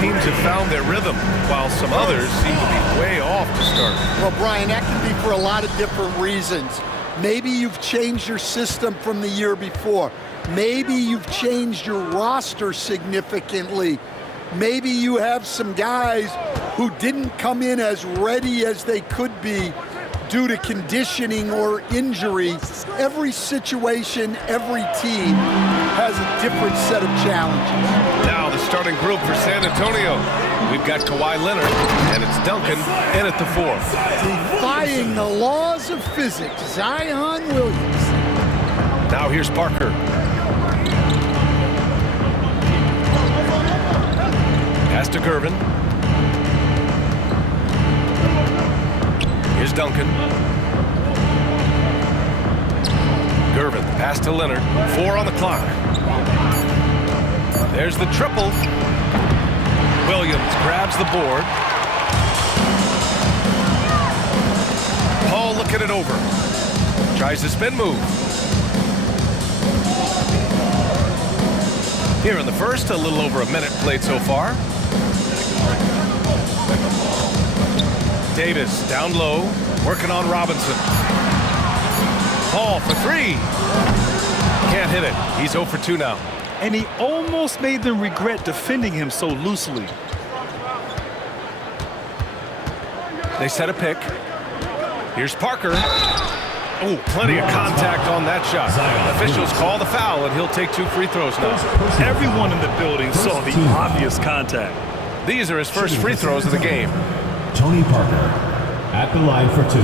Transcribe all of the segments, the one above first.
teams have found their rhythm, while some others seem to be way off to start. Well, Brian, that can be for a lot of different reasons. Maybe you've changed your system from the year before. Maybe you've changed your roster significantly. Maybe you have some guys who didn't come in as ready as they could be due to conditioning or injury. Every situation, every team has a different set of challenges. Now the starting group for San Antonio. We've got Kawhi Leonard, and it's Duncan in at the 4. Defying the laws of physics, Zion Williams. Now here's Parker. Pass to Gervin. Here's Duncan. Gervin, pass to Leonard. 4 on the clock. There's the triple. Williams grabs the board. Paul looking it over. Tries the spin move. Here in the first, a little over a minute played so far. Davis down low, working on Robinson. Paul for 3. Can't hit it. He's 0 for 2 now. And he almost made them regret defending him so loosely. They set a pick. Here's Parker. Oh, plenty of contact on that shot. Officials call the foul, and he'll take 2 free throws now. Everyone in the building saw the obvious contact. These are his first free throws of the game. Tony Parker at the line for 2.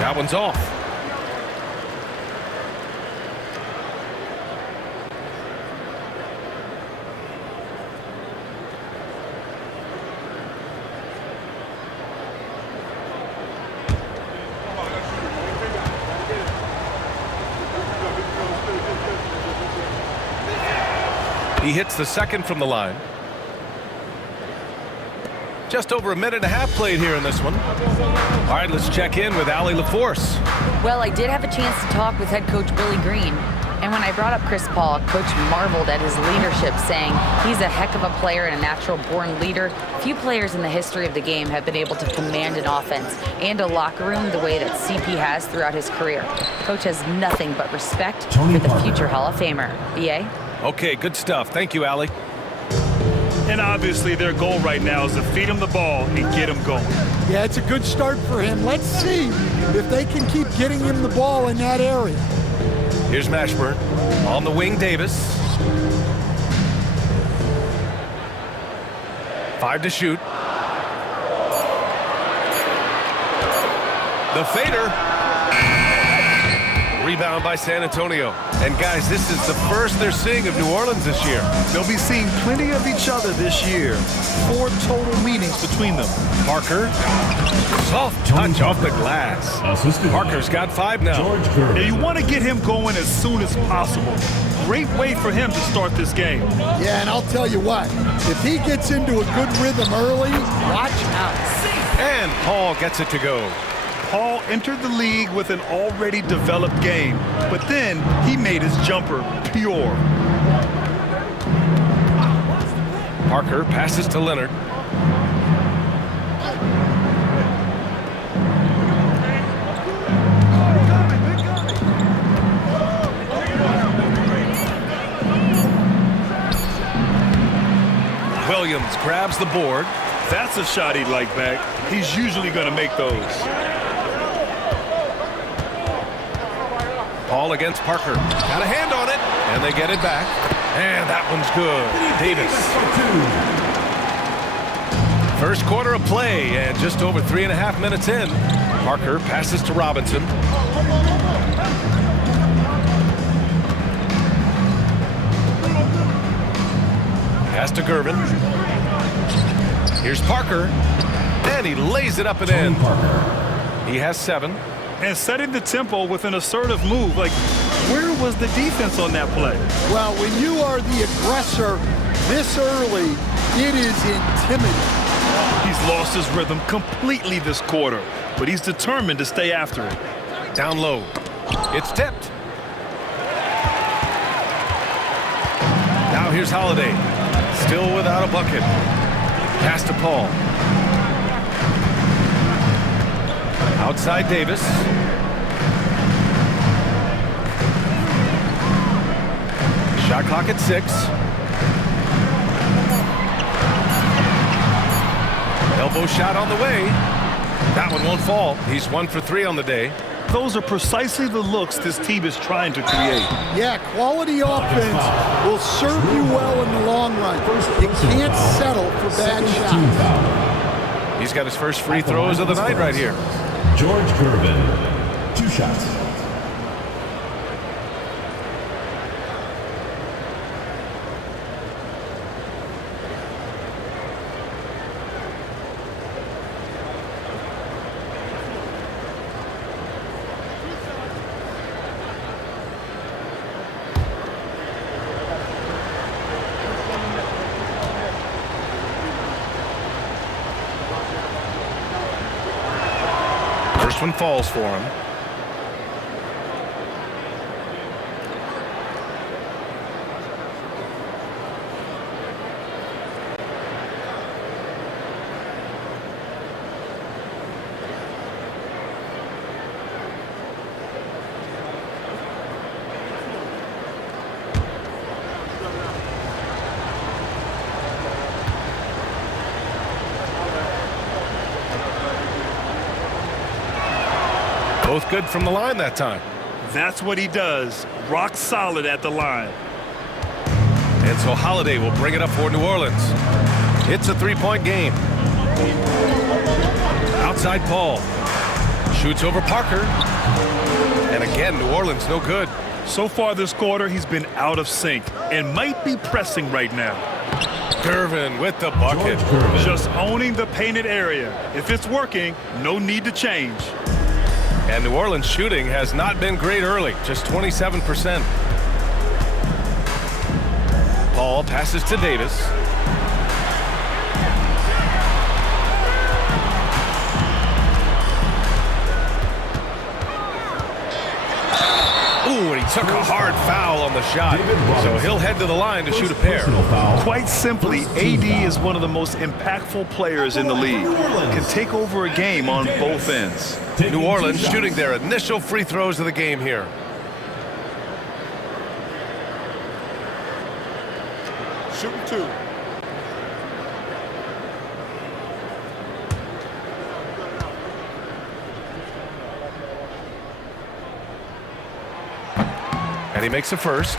That one's off. He hits the second from the line. Just over a minute and a half played here in this one. All right, let's check in with Allie LaForce. Well, I did have a chance to talk with head coach Willie Green. And when I brought up Chris Paul, Coach marveled at his leadership, saying he's a heck of a player and a natural-born leader. Few players in the history of the game have been able to command an offense and a locker room the way that CP has throughout his career. Coach has nothing but respect for the future Hall of Famer. B.A.? Okay, good stuff. Thank you, Allie. And obviously their goal right now is to feed him the ball and get him going. Yeah, it's a good start for him. Let's see if they can keep getting him the ball in that area. Here's Mashburn. On the wing, Davis. 5 to shoot. The fader. Rebound by San Antonio. And guys, this is the first they're seeing of New Orleans this year. They'll be seeing plenty of each other this year. 4 total meetings between them. Parker. Soft touch off the glass. Parker's got 5 now. Now you want to get him going as soon as possible. Great way for him to start this game. Yeah, and I'll tell you what, if he gets into a good rhythm early, watch out. And Paul gets it to go. Paul entered the league with an already developed game, but then he made his jumper pure. Parker passes to Leonard. Williams grabs the board. That's a shot he'd like back. He's usually going to make those. Paul against Parker. Got a hand on it, and they get it back. And that one's good. Davis. First quarter of play, and just over 3.5 minutes in. Parker passes to Robinson. Pass to Gervin. Here's Parker, and he lays it up and in. He has 7. And setting the tempo with an assertive move. Like, where was the defense on that play? Well, when you are the aggressor, this early, it is intimidating. He's lost his rhythm completely this quarter, but he's determined to stay after it. Down low. It's tipped. Now here's Holiday. Still without a bucket. Pass to Paul. Outside Davis. Shot clock at 6. Elbow shot on the way. That one won't fall. He's 1 for 3 on the day. Those are precisely the looks this team is trying to create. Yeah, quality offense will serve you well in the long run. You can't settle for bad shots. He's got his first free throws of the night right here. George Gervin, 2 shots. First one falls for him. Both good from the line that time. That's what he does. Rock solid at the line. And so Holiday will bring it up for New Orleans. It's a 3-point game. Outside Paul. Shoots over Parker. And again, New Orleans no good. So far this quarter, he's been out of sync and might be pressing right now. Gervin with the bucket. Just owning the painted area. If it's working, no need to change. And New Orleans shooting has not been great early, just 27%. Paul passes to Davis. Ooh, and he took a hard foul on the shot. So he'll head to the line to shoot a pair. Quite simply, AD is one of the most impactful players in the league. Can take over a game on both ends. New Orleans shooting their initial free throws of the game here. Shooting 2. And he makes a first.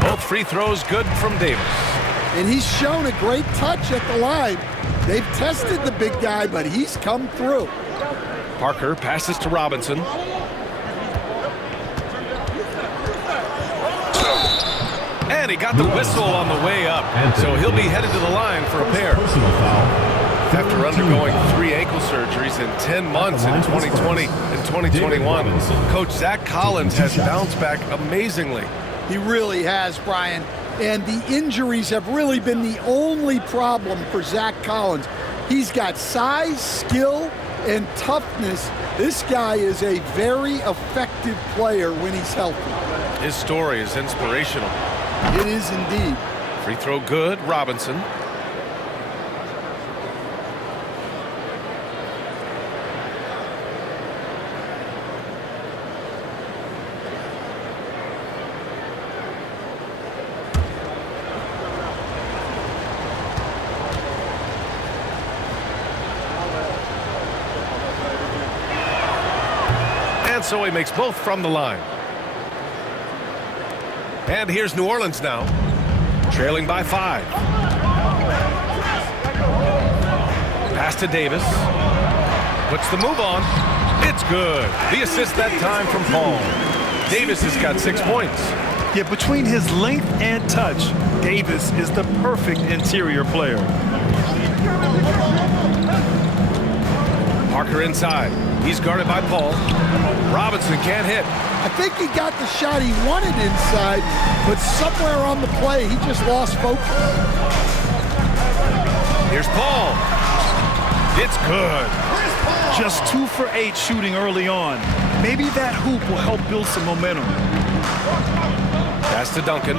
Both free throws good from Davis. And he's shown a great touch at the line. They've tested the big guy, but he's come through. Parker passes to Robinson. And he got the whistle on the way up. So he'll be headed to the line for a pair. After undergoing 3 ankle surgeries in 10 months in 2020 and 2021, Coach Zach Collins has bounced back amazingly. He really has, Brian. And the injuries have really been the only problem for Zach Collins. He's got size, skill, and toughness. This guy is a very effective player when he's healthy. His story is inspirational. It is indeed. Free throw good, Robinson. And so he makes both from the line. And here's New Orleans now, trailing by 5. Pass to Davis. Puts the move on. It's good. The assist that time from Paul. Davis has got 6 points. Yeah, between his length and touch, Davis is the perfect interior player. Parker inside. He's guarded by Paul. Robinson can't hit. I think he got the shot he wanted inside, but somewhere on the play, he just lost focus. Here's Paul. It's good. Just 2 for 8 shooting early on. Maybe that hoop will help build some momentum. Pass to Duncan.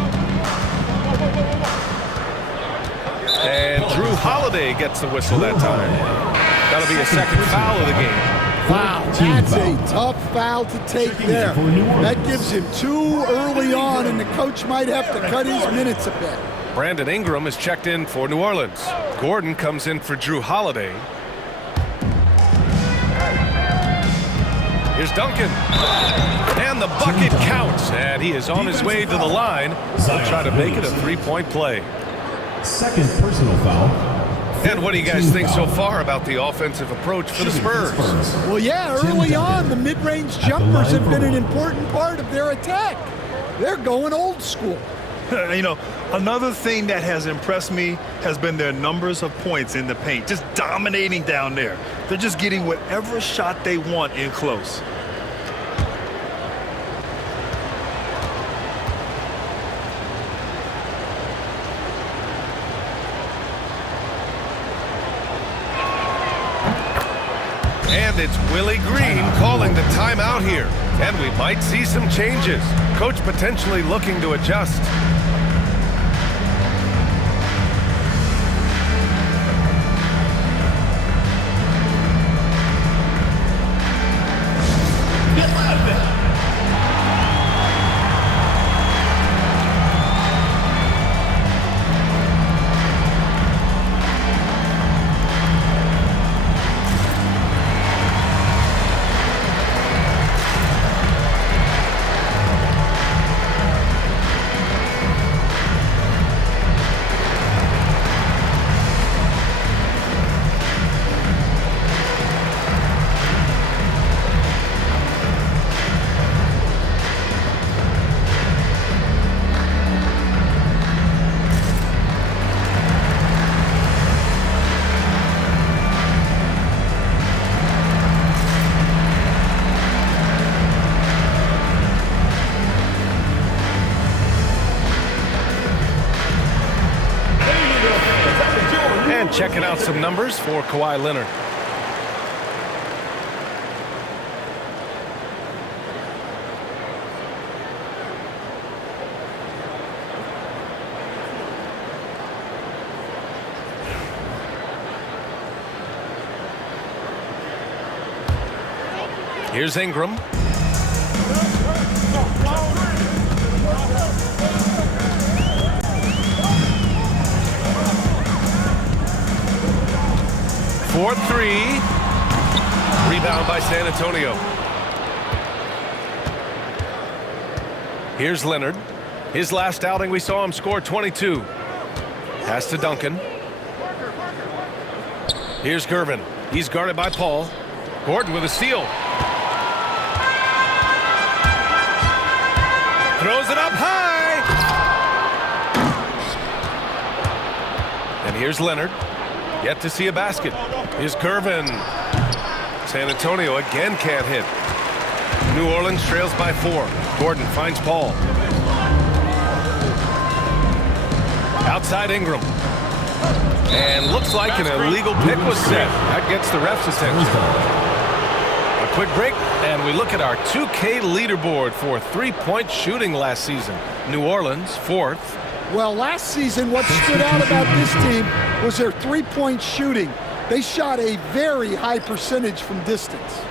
And Drew Holiday gets the whistle that time. That'll be a second foul of the game. Wow, that's a tough foul to take there. That gives him 2 early on, and the coach might have to cut his minutes a bit. Brandon Ingram is checked in for New Orleans. Gordon comes in for Drew Holiday. Here's Duncan. And the bucket counts. And he is on his way to the line. He'll try to make it a 3-point play. Second personal foul. And what do you guys think so far about the offensive approach for the Spurs? Well, yeah, early on, the mid-range jumpers have been an important part of their attack. They're going old school. You know, another thing that has impressed me has been their numbers of points in the paint, just dominating down there. They're just getting whatever shot they want in close. And it's Willie Green calling the timeout here. And we might see some changes. Coach potentially looking to adjust. Checking out some numbers for Kawhi Leonard. Here's Ingram. For 3. Rebound by San Antonio. Here's Leonard. His last outing, we saw him score 22. Pass to Duncan. Here's Gervin. He's guarded by Paul. Gordon with a steal. Throws it up high. And here's Leonard. Yet to see a basket. Here's Gervin. San Antonio again can't hit. New Orleans trails by 4. Gordon finds Paul. Outside Ingram. And looks like an illegal pick was set. That gets the ref's attention. A quick break, and we look at our 2K leaderboard for three-point shooting last season. New Orleans, 4th. Well, last season, what stood out about this team was their three-point shooting. They shot a very high percentage from distance.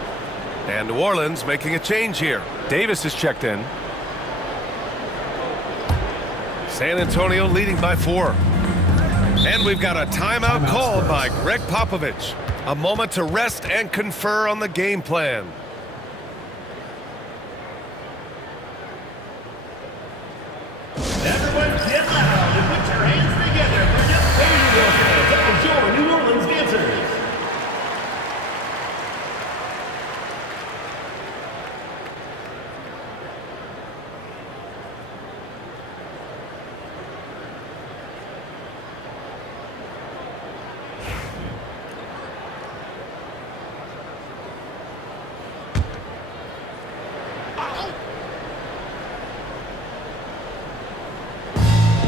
And New Orleans making a change here. Davis is checked in. San Antonio leading by 4. And we've got a timeout called by Greg Popovich. A moment to rest and confer on the game plan. Everyone get loud and put your hands together for your favorite fans. That was your New Orleans dancers.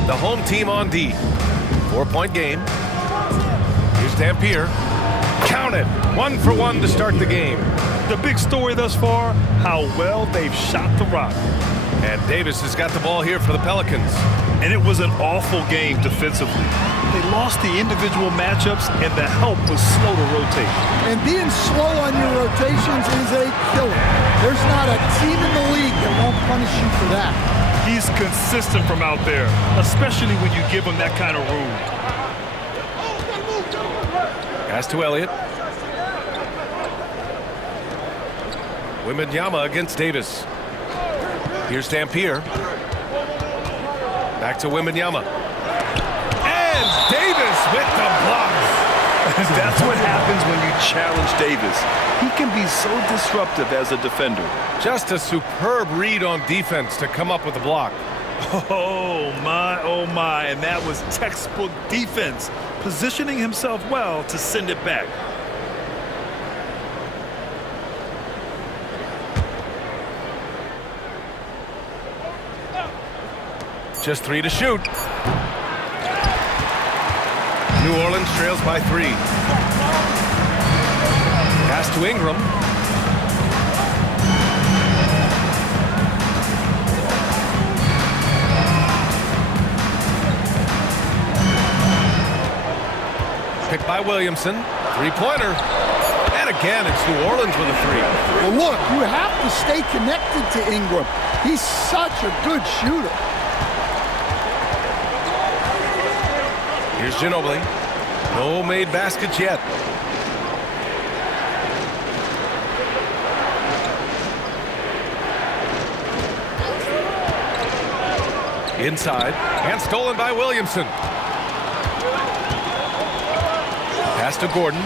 The home team on D. 4-point game. Here's Dampier. Count it. 1 for 1 to start the game. The big story thus far, how well they've shot the rock. And Davis has got the ball here for the Pelicans. And it was an awful game defensively. They lost the individual matchups, and the help was slow to rotate. And being slow on your rotations is a killer. There's not a team in the league that won't punish you for that. He's consistent from out there, especially when you give him that kind of room. Pass to Elliott. Wembanyama against Davis. Here's Dampier. Back to Wembanyama. And Davis with the block. That's what happens when you challenge Davis. He can be so disruptive as a defender. Just a superb read on defense to come up with the block. Oh my, and that was textbook defense, positioning himself well to send it back. Just 3 to shoot. New Orleans trails by 3. Pass to Ingram. Picked by Williamson. 3-pointer. And again, it's New Orleans with a 3. Well, look, you have to stay connected to Ingram. He's such a good shooter. Here's Ginobili. No made baskets yet. Inside. And stolen by Williamson. Pass to Gordon.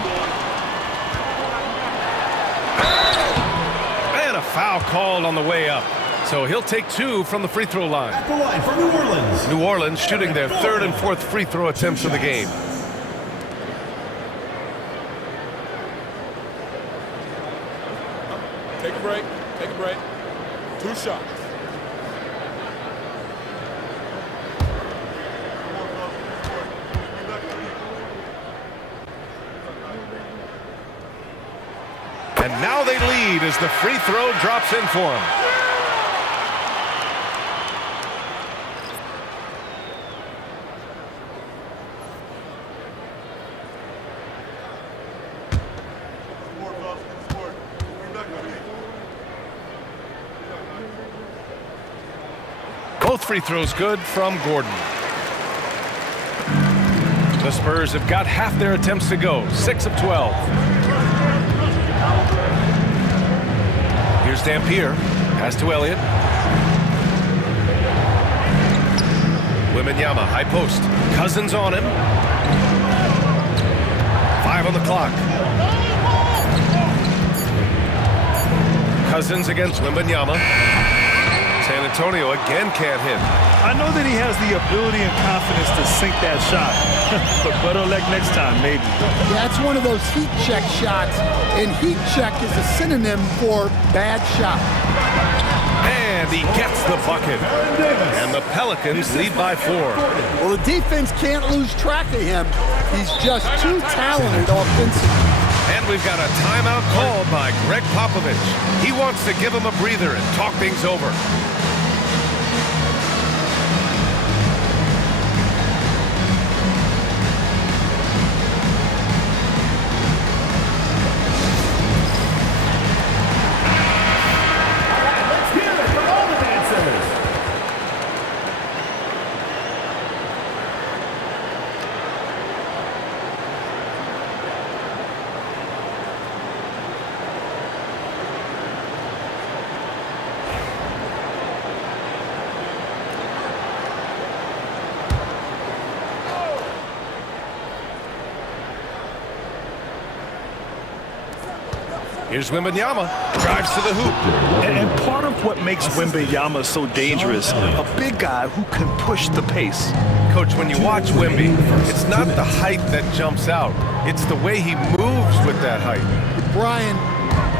And a foul called on the way up. So he'll take 2 from the free throw line. At the line for New Orleans. New Orleans shooting their 3rd and 4th free throw attempts of the game. Take a break. Take a break. 2 shots. And now they lead as the free throw drops in for them. Both free throws good from Gordon. The Spurs have got half their attempts to go, 6 of 12. Here's Dampier. Pass to Elliott. Wembanyama, high post. Cousins on him. 5 on the clock. Cousins against Wembanyama. San Antonio again can't hit. I know that he has the ability and confidence to sink that shot, but better luck next time, maybe. That's one of those heat check shots, and heat check is a synonym for bad shot. And he gets the bucket. And the Pelicans lead by 4. Well, the defense can't lose track of him. He's just too talented offensively. And we've got a timeout called by Greg Popovich. He wants to give him a breather and talk things over. Here's Wembanyama. Drives to the hoop. And part of what makes Wembanyama so dangerous, a big guy who can push the pace. Coach, when you watch Wemby, it's not the height that jumps out. It's the way he moves with that height. Brian,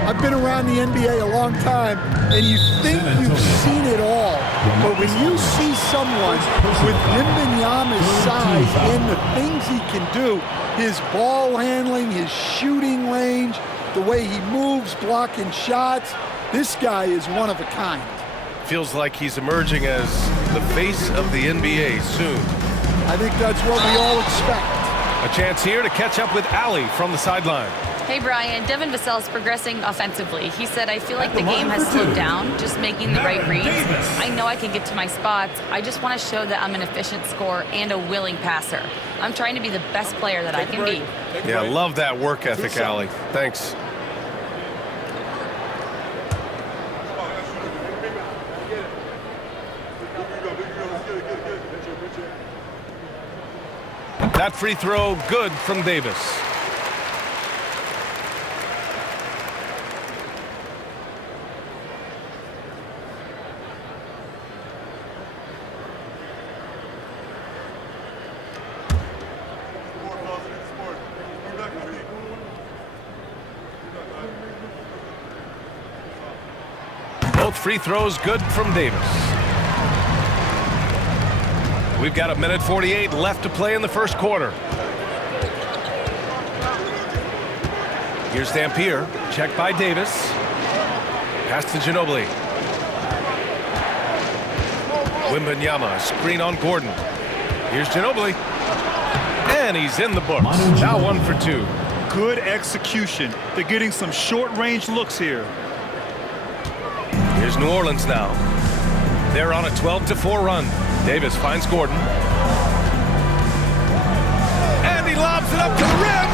I've been around the NBA a long time, and you think you've seen it all. But when you see someone with Wembanyama's size and the things he can do, his ball handling, his shooting range, the way he moves, blocking shots, this guy is one of a kind. Feels like he's emerging as the face of the NBA soon. I think that's what we all expect. A chance here to catch up with Allie from the sideline. Hey, Brian, Devin Vassell is progressing offensively. He said, I feel like the game has slowed down, just making the right reads. I know I can get to my spots. I just want to show that I'm an efficient scorer and a willing passer. I'm trying to be the best player that I can be. Yeah, I love that work ethic, Allie. Thanks. That free throw good from Davis. Both free throws good from Davis. We've got 1:48 left to play in the first quarter. Here's Dampier. Checked by Davis. Pass to Ginobili. Wembanyama. Screen on Gordon. Here's Ginobili. And he's in the books. Now 1 for 2. Good execution. They're getting some short-range looks here. Here's New Orleans now. They're on a 12-4 run. Davis finds Gordon. And he lobs it up to the rim.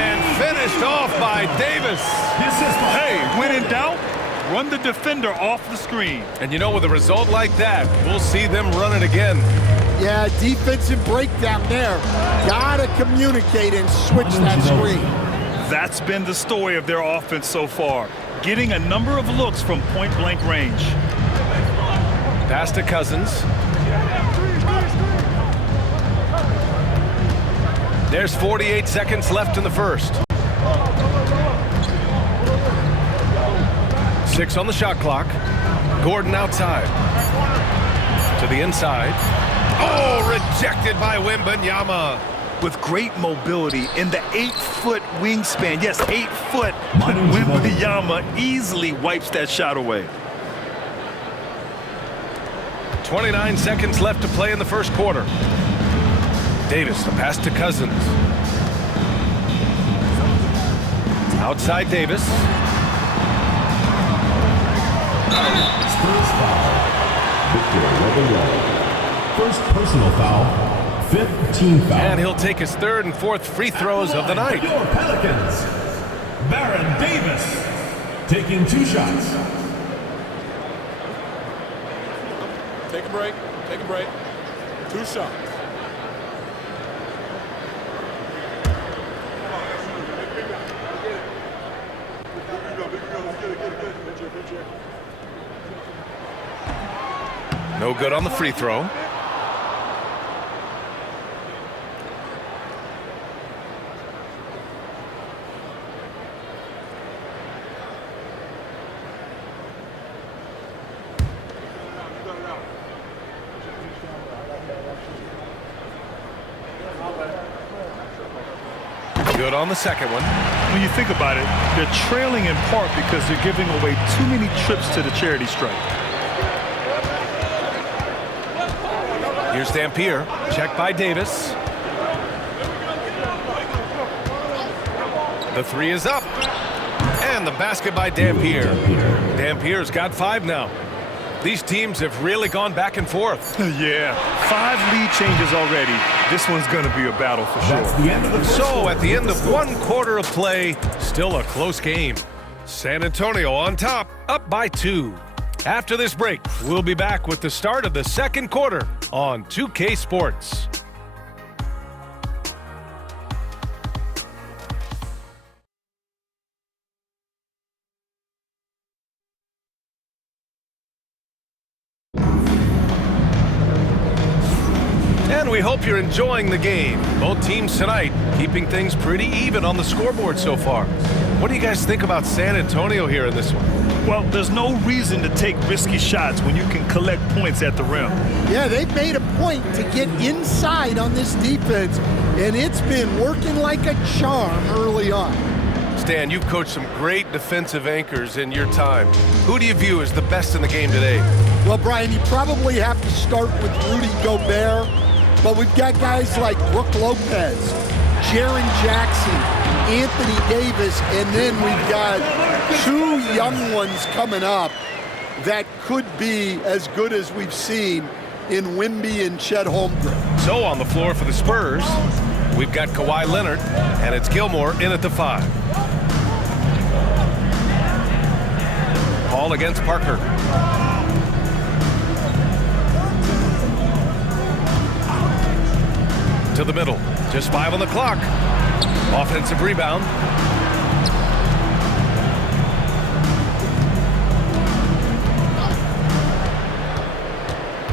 And finished off by Davis. Hey, when in doubt, run the defender off the screen. And you know, with a result like that, we'll see them run it again. Yeah, defensive breakdown there. Gotta communicate and switch that screen. That's been the story of their offense so far. Getting a number of looks from point-blank range. Pass to Cousins. There's 48 seconds left in the first. 6 on the shot clock. Gordon outside. To the inside. Oh, rejected by Wembanyama. With great mobility in the 8-foot wingspan. Yes, 8 foot. Wembanyama easily wipes that shot away. 29 seconds left to play in the first quarter. Davis, the pass to Cousins. Outside Davis. Spurs foul. Victor Wembanyama. First personal foul. 5th team foul. And he'll take his 3rd and 4th free throws of the night. Your Pelicans. Baron Davis. Taking 2 shots. Take a break. Take a break. 2 shots. No good on the free throw. Good on the second one. When you think about it, they're trailing in part because they're giving away too many trips to the charity stripe. Here's Dampier. Checked by Davis. The 3 is up. And the basket by Dampier. Dampier's got 5 now. These teams have really gone back and forth. Yeah, 5 lead changes already. This one's going to be a battle for sure. That's the end of the first So at the end of 1 quarter of play, still a close game. San Antonio on top, up by 2. After this break, we'll be back with the start of the second quarter on 2K Sports. And we hope you're enjoying the game. Both teams tonight keeping things pretty even on the scoreboard so far. What do you guys think about San Antonio here in this one? Well, there's no reason to take risky shots when you can collect points at the rim. Yeah, they've made a point to get inside on this defense, and it's been working like a charm early on. Stan, you've coached some great defensive anchors in your time. Who do you view as the best in the game today? Well, Brian, you probably have to start with Rudy Gobert, but we've got guys like Brook Lopez, Jaren Jackson, Anthony Davis, and then we've got two young ones coming up that could be as good as we've seen in Wemby and Chet Holmgren. So on the floor for the Spurs, we've got Kawhi Leonard, and it's Gilmore in at the 5. Paul against Parker. To the middle, just 5 on the clock. Offensive rebound.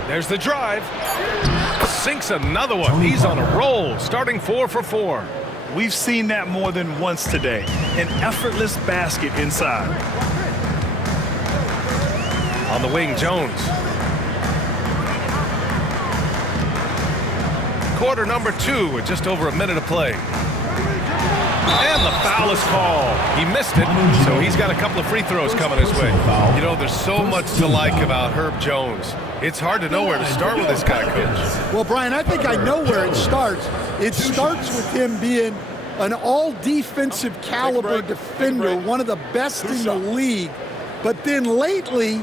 There's the drive. Sinks another one. He's on a roll, starting 4 for 4. We've seen that more than once today. An effortless basket inside. On the wing, Jones. Quarter number 2 with just over a minute to play. And the foul is called. He missed it, so he's got a couple of free throws coming his way. You know, there's so much to like about Herb Jones. It's hard to know where to start with this guy, Coach. Well, Brian, I think I know where it starts. It starts with him being an all-defensive caliber defender, one of the best in the league. But then lately,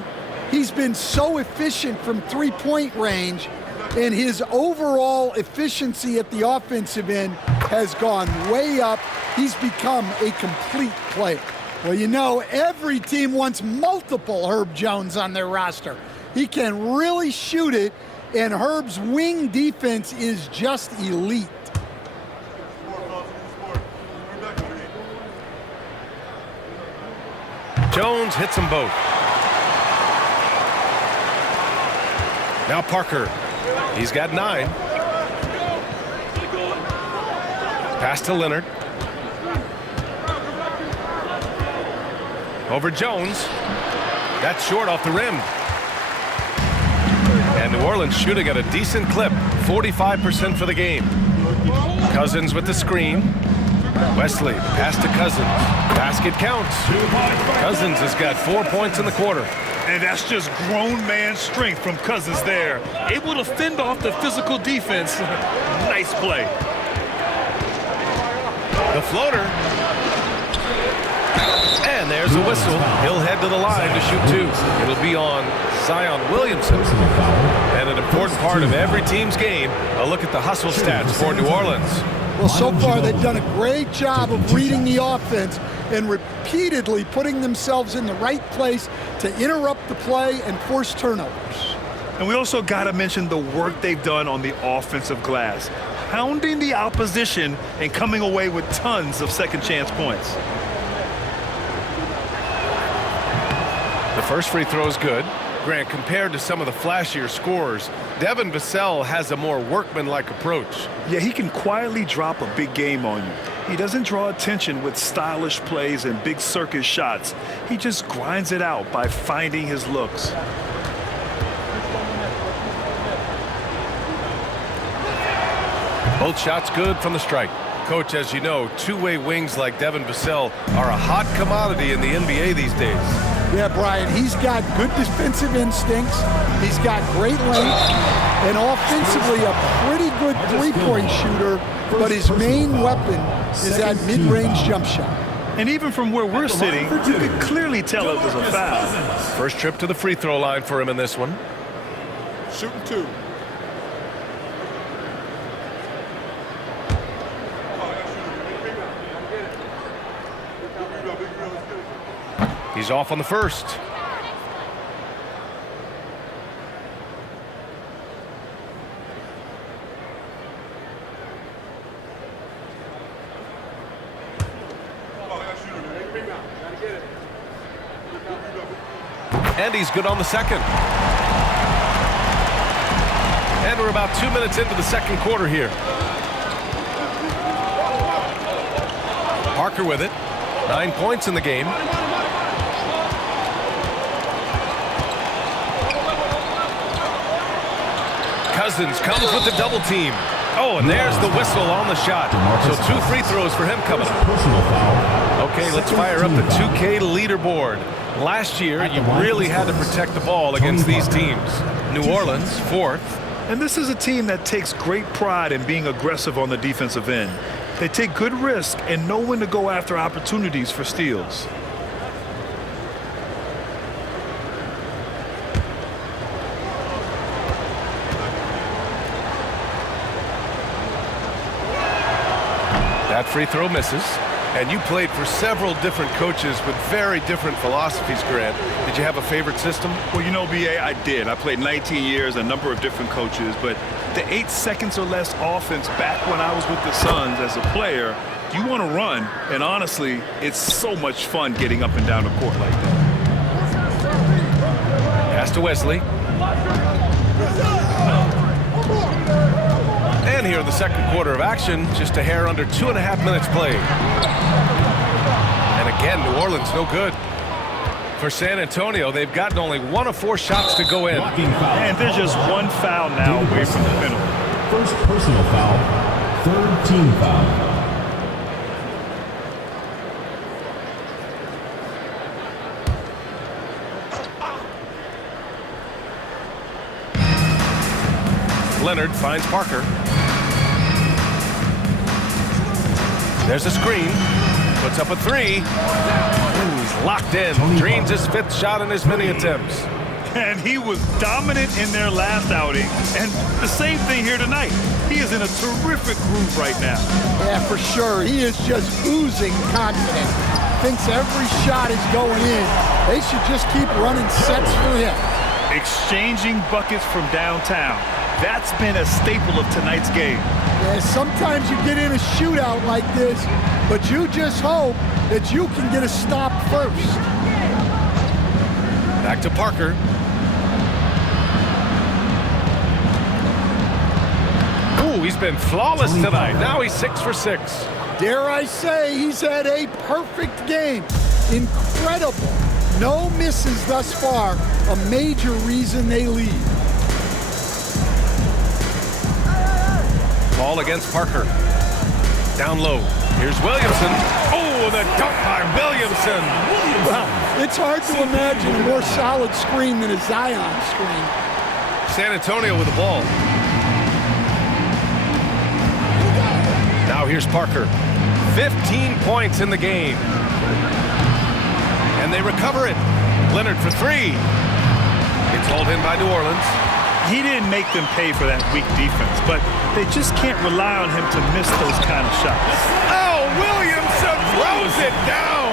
he's been so efficient from three-point range, and his overall efficiency at the offensive end has gone way up. He's become a complete player. Well, you know, every team wants multiple Herb Jones on their roster. He can really shoot it, and Herb's wing defense is just elite. Jones hits them both. Now Parker. He's got 9. Pass to Leonard. Over Jones. That's short off the rim. And New Orleans shooting at a decent clip. 45% for the game. Cousins with the screen. Wesley, pass to Cousins. Basket counts. Cousins has got 4 points in the quarter. And that's just grown man strength from Cousins there. Able to fend off the physical defense. Nice play. The floater. And there's a whistle. He'll head to the line to shoot 2. It'll be on Zion Williamson. And an important part of every team's game, a look at the hustle stats for New Orleans. Well, so far they've done a great job of reading the offense and repeatedly putting themselves in the right place to interrupt the play and force turnovers. And we also got to mention the work they've done on the offensive glass, pounding the opposition and coming away with tons of second chance points. The first free throw is good. Grant, compared to some of the flashier scorers, Devin Vassell has a more workmanlike approach. Yeah, he can quietly drop a big game on you. He doesn't draw attention with stylish plays and big circus shots. He just grinds it out by finding his looks. Both shots good from the strike. Coach, as you know, two-way wings like Devin Vassell are a hot commodity in the NBA these days. Yeah, Brian, he's got good defensive instincts. He's got great length, and offensively a pretty good three-point shooter, but his main weapon is that mid-range jump shot. And even from where we're sitting, you could clearly tell it was a foul. First trip to the free throw line for him in this one. Shooting 2. He's off on the first. And he's good on the second. And we're about 2 minutes into the second quarter here. Parker with it. 9 points in the game. Cousins comes with the double team. Oh, and there's the whistle on the shot. So 2 free throws for him coming up. Personal foul. Okay, let's fire up the 2K leaderboard. Last year, you really had to protect the ball against these teams. New Orleans, 4th. And this is a team that takes great pride in being aggressive on the defensive end. They take good risk and know when to go after opportunities for steals. That free throw misses. And you played for several different coaches with very different philosophies, Grant. Did you have a favorite system? Well, you know, B.A., I did. I played 19 years, a number of different coaches, but the 8 seconds or less offense back when I was with the Suns as a player, you want to run, and honestly, it's so much fun getting up and down the court like that. Pass to Wesley. And here in the second quarter of action, just a hair under 2.5 minutes played. And again, New Orleans no good. For San Antonio, they've gotten only 1 of 4 shots to go in. And there's just 1 foul now away from the penalty. First personal foul, 3rd team foul. Leonard finds Parker. There's a screen. Puts up a 3. Ooh, he's locked in. Drains his 5th shot in his many attempts. And he was dominant in their last outing. And the same thing here tonight. He is in a terrific groove right now. Yeah, for sure. He is just oozing confidence. Thinks every shot is going in. They should just keep running sets for him. Exchanging buckets from downtown. That's been a staple of tonight's game. Yeah, sometimes you get in a shootout like this, but you just hope that you can get a stop first. Back to Parker. Ooh, he's been flawless tonight. Now he's 6 for 6. Dare I say, he's had a perfect game. Incredible. No misses thus far. A major reason they lead. Ball against Parker. Down low. Here's Williamson. Oh, the dunk by Williamson. Well, it's hard to imagine a more solid screen than a Zion screen. San Antonio with the ball. Now here's Parker. 15 points in the game. And they recover it. Leonard for 3. It's hauled in by New Orleans. He didn't make them pay for that weak defense, but they just can't rely on him to miss those kind of shots. Oh, Williamson throws it down.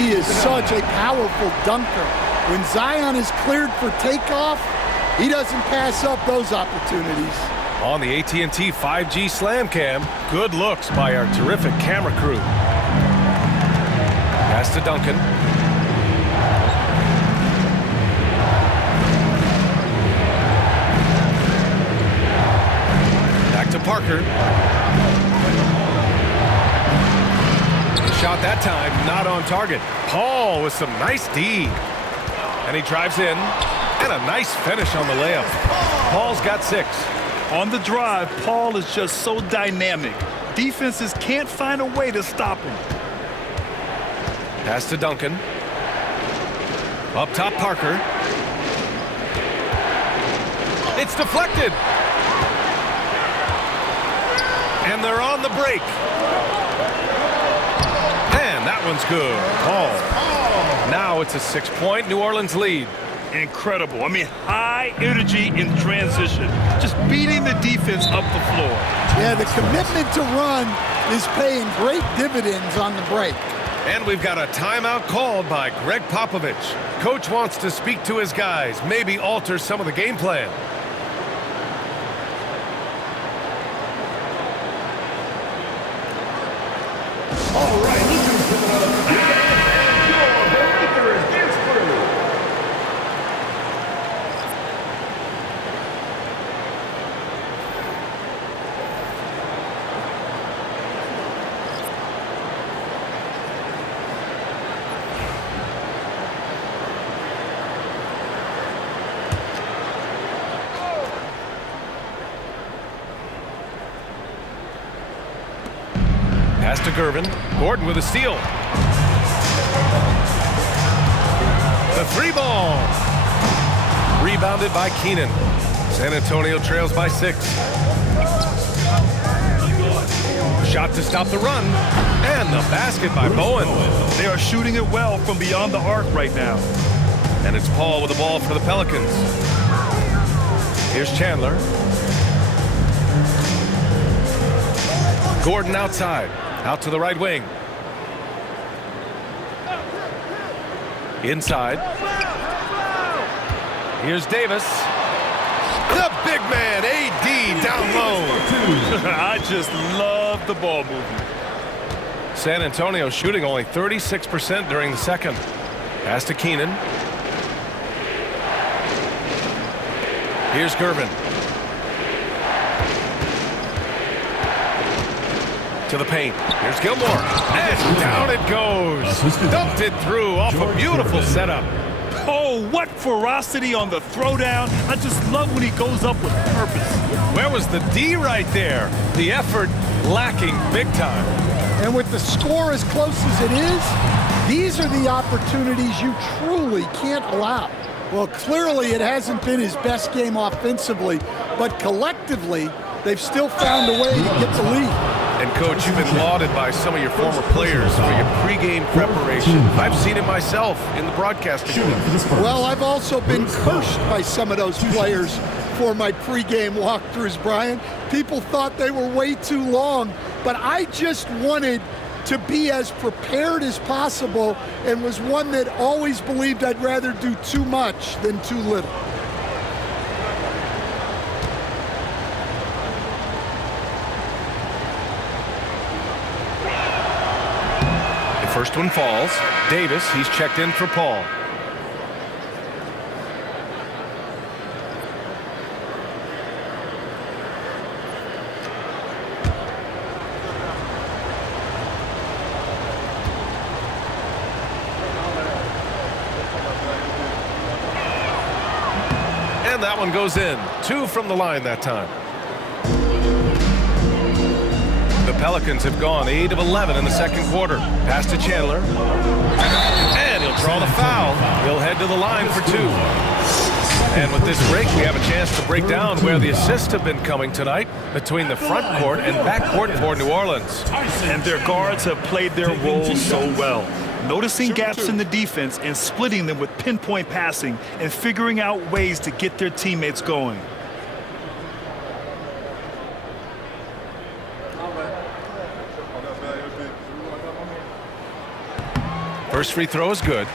He is such a powerful dunker. When Zion is cleared for takeoff, he doesn't pass up those opportunities. On the AT&T 5G Slam Cam, good looks by our terrific camera crew. Pass to Duncan. To Parker. The shot that time not on target. Paul with some nice D. And he drives in. And a nice finish on the layup. Paul's got 6. On the drive, Paul is just so dynamic. Defenses can't find a way to stop him. Pass to Duncan. Up top, Parker. It's deflected. And they're on the break. And that one's good. Paul. Now it's a 6-point New Orleans lead. Incredible. I mean, high energy in transition. Just beating the defense up the floor. Yeah, the commitment to run is paying great dividends on the break. And we've got a timeout called by Greg Popovich. Coach wants to speak to his guys, maybe alter some of the game plan. All right, this is coming up. Your Lakers dance crew. Pass to Gervin. Gordon with a steal. The 3-ball. Rebounded by Keenan. San Antonio trails by 6. Shot to stop the run. And the basket by Bowen. They are shooting it well from beyond the arc right now. And it's Paul with the ball for the Pelicans. Here's Chandler. Gordon outside. Out to the right wing. Inside. Here's Davis. The big man, AD, down low. I just love the ball movement. San Antonio shooting only 36% during the second. Pass to Keenan. Here's Gervin. To the paint. Here's Gilmore. And down it goes. Dumped it through off a beautiful setup. Oh, what ferocity on the throwdown. I just love when he goes up with purpose. Where was the D right there? The effort lacking big time. And with the score as close as it is, these are the opportunities you truly can't allow. Well, clearly it hasn't been his best game offensively, but collectively, they've still found a way to get the lead. And, Coach, you've been lauded by some of your former players for your pregame preparation. I've seen it myself in the broadcasting booth. Well, I've also been cursed by some of those players for my pregame walkthroughs, Brian. People thought they were way too long, but I just wanted to be as prepared as possible and was one that always believed I'd rather do too much than too little. First one falls. Davis, he's checked in for Paul. And that one goes in. 2 from the line that time. The Pelicans have gone 8 of 11 in the second quarter. Pass to Chandler. And he'll draw the foul. He'll head to the line for 2. And with this break, we have a chance to break down where the assists have been coming tonight between the front court and back court for New Orleans. And their guards have played their roles so well. Noticing gaps in the defense and splitting them with pinpoint passing and figuring out ways to get their teammates going. First free throw is good.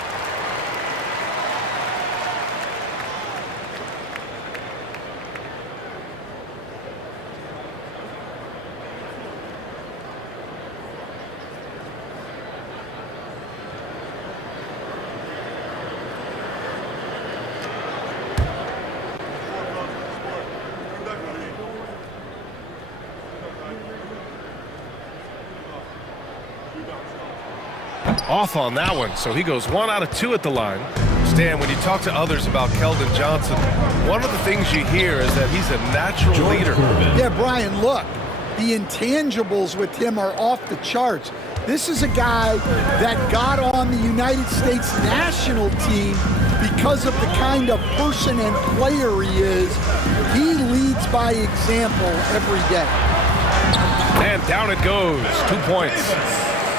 Off on that one, so he goes 1 out of 2 at the line. Stan, when you talk to others about Keldon Johnson, one of the things you hear is that he's a natural leader. Yeah, Brian, look, the intangibles with him are off the charts. This is a guy that got on the United States national team because of the kind of person and player he is. He leads by example every day. And down it goes. 2 points.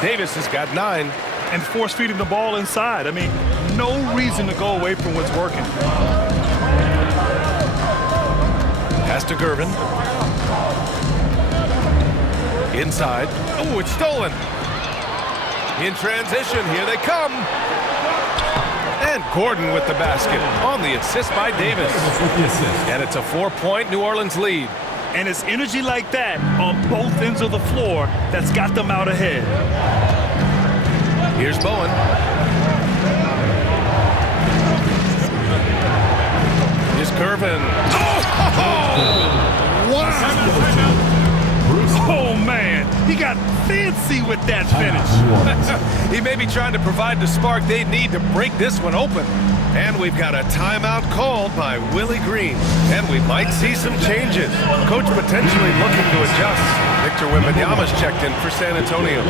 Davis has got 9. And force feeding the ball inside. I mean, no reason to go away from what's working. Pass to Gervin. Inside. Oh, it's stolen. In transition, here they come. And Gordon with the basket on the assist by Davis. And it's a 4-point New Orleans lead. And it's energy like that on both ends of the floor that's got them out ahead. Here's Bowen. Here's Gervin. Wow! Oh, man. He got fancy with that finish. He may be trying to provide the spark they need to break this one open. And we've got a timeout called by Willie Green. And we might see some changes. Coach potentially looking to adjust. Victor Wembanyama's checked in for San Antonio.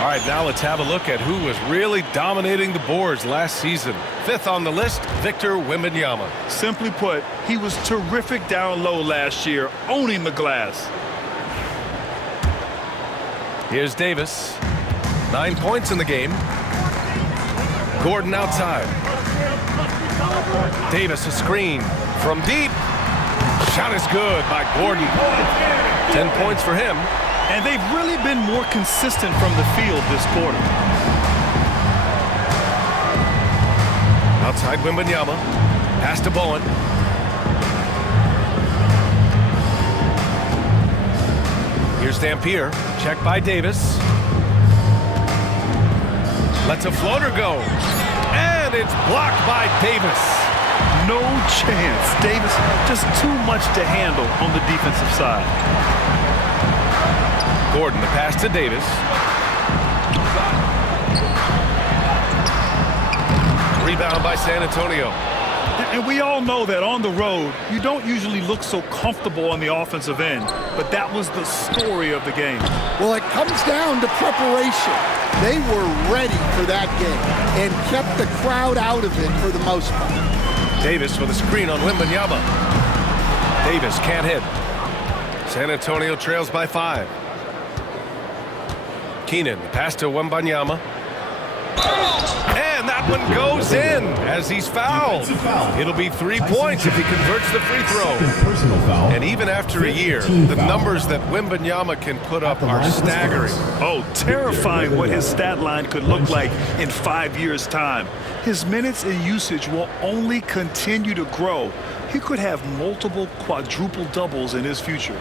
All right, now let's have a look at who was really dominating the boards last season. 5th on the list, Victor Wembanyama. Simply put, he was terrific down low last year, owning the glass. Here's Davis. 9 points in the game. Gordon outside. Davis a screen from deep. Shot is good by Gordon. 10 points for him. And they've really been more consistent from the field this quarter. Outside Wembanyama. Pass to Bowen. Here's Dampier. Check by Davis. Lets a floater go. And it's blocked by Davis. No chance. Davis just too much to handle on the defensive side. Gordon, the pass to Davis. Rebound by San Antonio. And we all know that on the road, you don't usually look so comfortable on the offensive end. But that was the story of the game. Well, it comes down to preparation. They were ready for that game and kept the crowd out of it for the most part. Davis with a screen on Wembanyama. Davis can't hit. San Antonio trails by 5. Keenan, pass to Wembanyama. And that one goes in as he's fouled. It'll be 3 points if he converts the free throw. And even after a year, the numbers that Wembanyama can put up are staggering. Oh, terrifying what his stat line could look like in 5 years' time. His minutes and usage will only continue to grow. He could have multiple quadruple doubles in his future.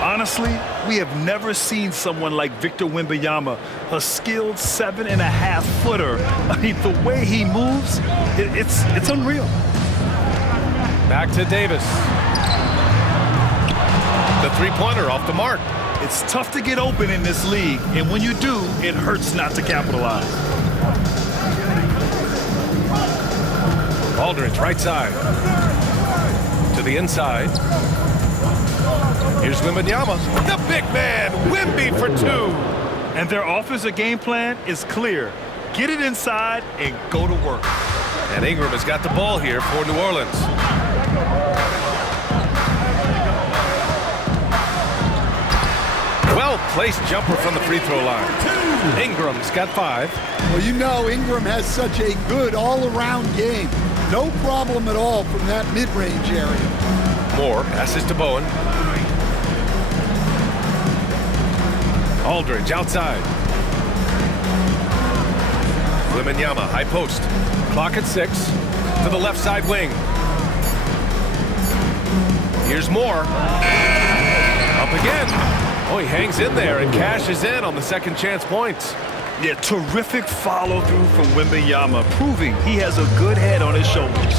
Honestly, we have never seen someone like Victor Wembanyama, a skilled 7.5-footer. I mean, the way he moves, it's unreal. Back to Davis. The three-pointer off the mark. It's tough to get open in this league, and when you do, it hurts not to capitalize. Aldridge, right side. To the inside. Here's Wembanyama, the big man, Wemby for 2. And their offensive game plan is clear. Get it inside and go to work. And Ingram has got the ball here for New Orleans. Well-placed jumper from the free throw line. Ingram's got 5. Well, you know Ingram has such a good all-around game. No problem at all from that mid-range area. Moore passes to Bowen. Aldridge outside. Wembanyama, high post. Clock at 6. To the left side wing. Here's Moore. Up again. Oh, he hangs in there and cashes in on the second chance points. Yeah, terrific follow-through from Wembanyama, proving he has a good head on his shoulders.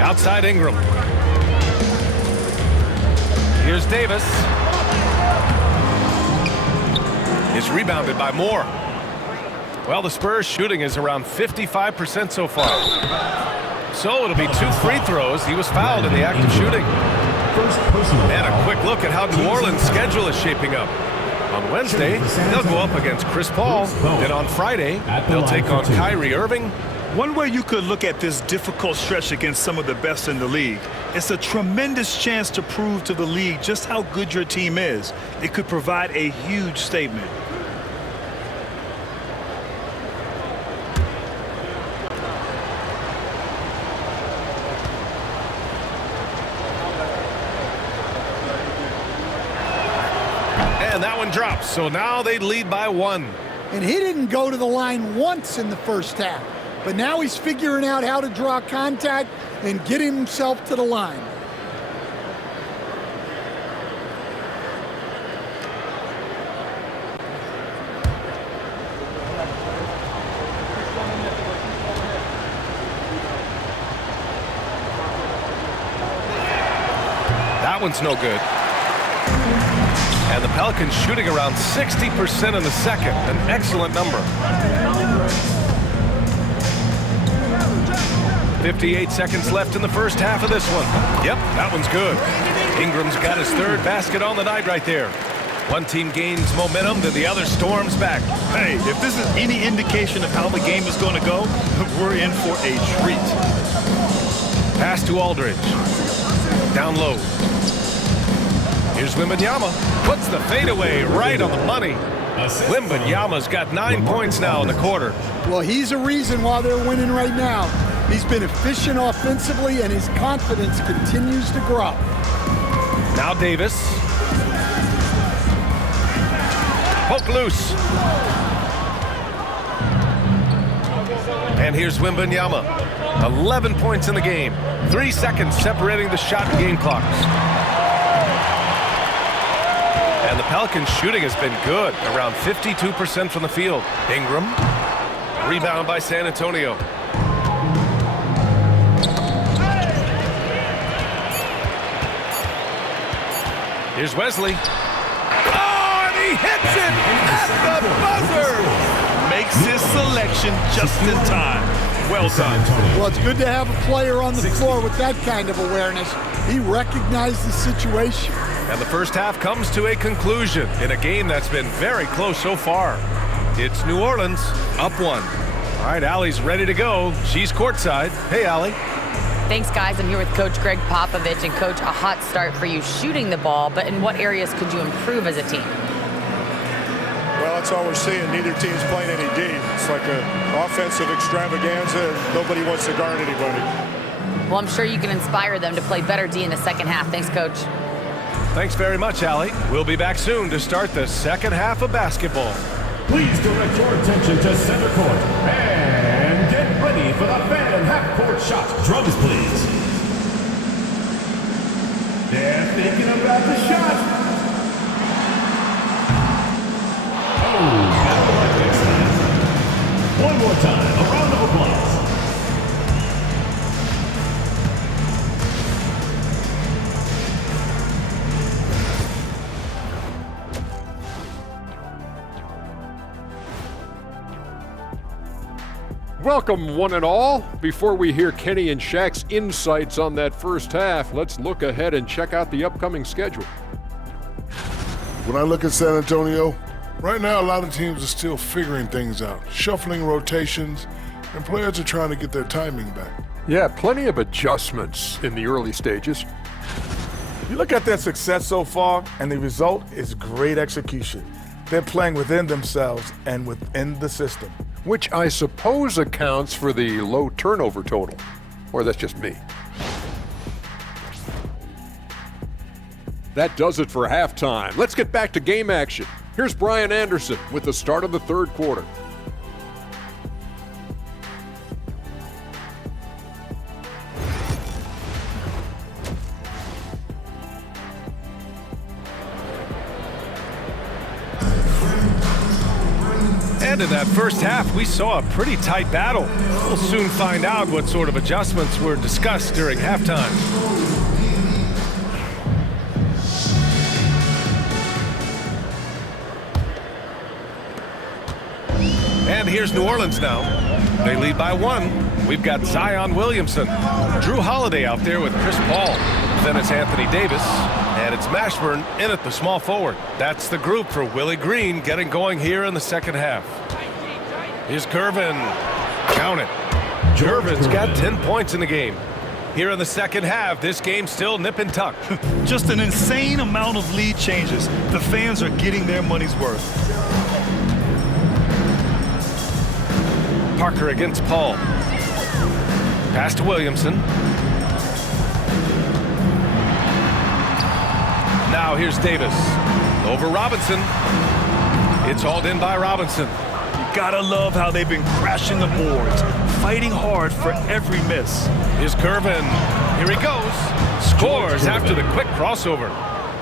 Outside Ingram. Here's Davis. It's rebounded by Moore. Well, the Spurs shooting is around 55% so far. So it'll be 2 free throws. He was fouled in the act of shooting. And a quick look at how New Orleans' schedule is shaping up. On Wednesday, they'll go up against Chris Paul. Then on Friday, they'll take on Kyrie Irving. One way you could look at this difficult stretch against some of the best in the league, it's a tremendous chance to prove to the league just how good your team is. It could provide a huge statement. And that one drops, so now they lead by 1. And he didn't go to the line once in the first half. But now he's figuring out how to draw contact and get himself to the line. one's no good. And the Pelicans shooting around 60% in the second. An excellent number. 58 seconds left in the first half of this one. Yep, that one's good. Ingram's got his third basket on the night right there. One team gains momentum, then the other storms back. Hey, if this is any indication of how the game is going to go, we're in for a treat. Pass to Aldridge. Down low. Here's Wembanyama. Puts the fadeaway right on the money. Wembanyama's got 9 points now in the quarter. Well, he's a reason why they're winning right now. He's been efficient offensively, and his confidence continues to grow. Now Davis. Poke loose. And here's Wembanyama. 11 points in the game. 3 seconds separating the shot and game clocks. And the Pelicans shooting has been good, around 52% from the field. Ingram. Rebound by San Antonio. Here's Wesley. Oh, and he hits it at the buzzer. Makes his selection just in time. Well done. Well, it's good to have a player on the floor with that kind of awareness. He recognized the situation. And the first half comes to a conclusion in a game that's been very close so far. It's New Orleans up 1. All right, Allie's ready to go. She's courtside. Hey, Allie. Thanks, guys. I'm here with Coach Greg Popovich. And, Coach, a hot start for you shooting the ball, but in what areas could you improve as a team? Well, that's all we're seeing. Neither team's playing any D. It's like an offensive extravaganza, and nobody wants to guard anybody. Well, I'm sure you can inspire them to play better D in the second half. Thanks, Coach. Thanks very much, Allie. We'll be back soon to start the second half of basketball. Please direct your attention to center court and get ready for the fan half-court shot. Drums, please. They're thinking about the shot. Oh, battle like this time. One more time, a round of applause. Welcome, one and all. Before we hear Kenny and Shaq's insights on that first half, let's look ahead and check out the upcoming schedule. When I look at San Antonio, right now a lot of teams are still figuring things out, shuffling rotations, and players are trying to get their timing back. Yeah, plenty of adjustments in the early stages. You look at their success so far, and the result is great execution. They're playing within themselves and within the system. Which I suppose accounts for the low turnover total. Or that's just me. That does it for halftime. Let's get back to game action. Here's Brian Anderson with the start of the third quarter. And in that first half, we saw a pretty tight battle. We'll soon find out what sort of adjustments were discussed during halftime. And here's New Orleans now. They lead by 1. We've got Zion Williamson. Drew Holiday out there with Chris Paul. Then it's Anthony Davis. And it's Mashburn in at the small forward. That's the group for Willie Green getting going here in the second half. Here's Gervin. Count it. Gervin's got 10 points in the game. Here in the second half, this game's still nip and tuck. Just an insane amount of lead changes. The fans are getting their money's worth. Parker against Paul. Pass to Williamson. Now here's Davis. Over Robinson. It's hauled in by Robinson. You gotta love how they've been crashing the boards, fighting hard for every miss. Here's Gervin. Here he goes. Scores after the quick crossover.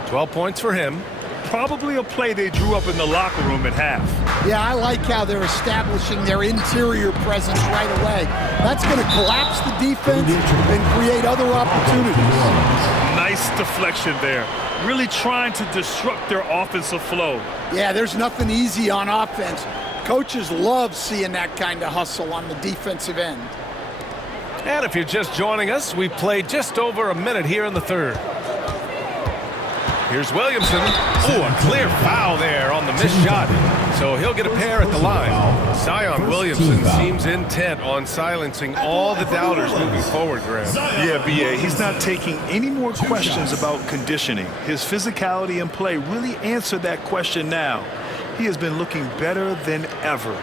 12 points for him. Probably a play they drew up in the locker room at half. Yeah, I like how they're establishing their interior presence right away. That's going to collapse the defense and create other opportunities. Nice deflection there. Really trying to disrupt their offensive flow. Yeah, there's nothing easy on offense. Coaches love seeing that kind of hustle on the defensive end. And if you're just joining us, we've played just over a minute here in the third. Here's Williamson. Oh, a clear foul there on the missed shot. So he'll get a pair at the line. Zion Williamson seems intent on silencing all the doubters moving forward, Graham. Yeah, B.A., he's not taking any more questions about conditioning. His physicality and play really answered that question now. He has been looking better than ever.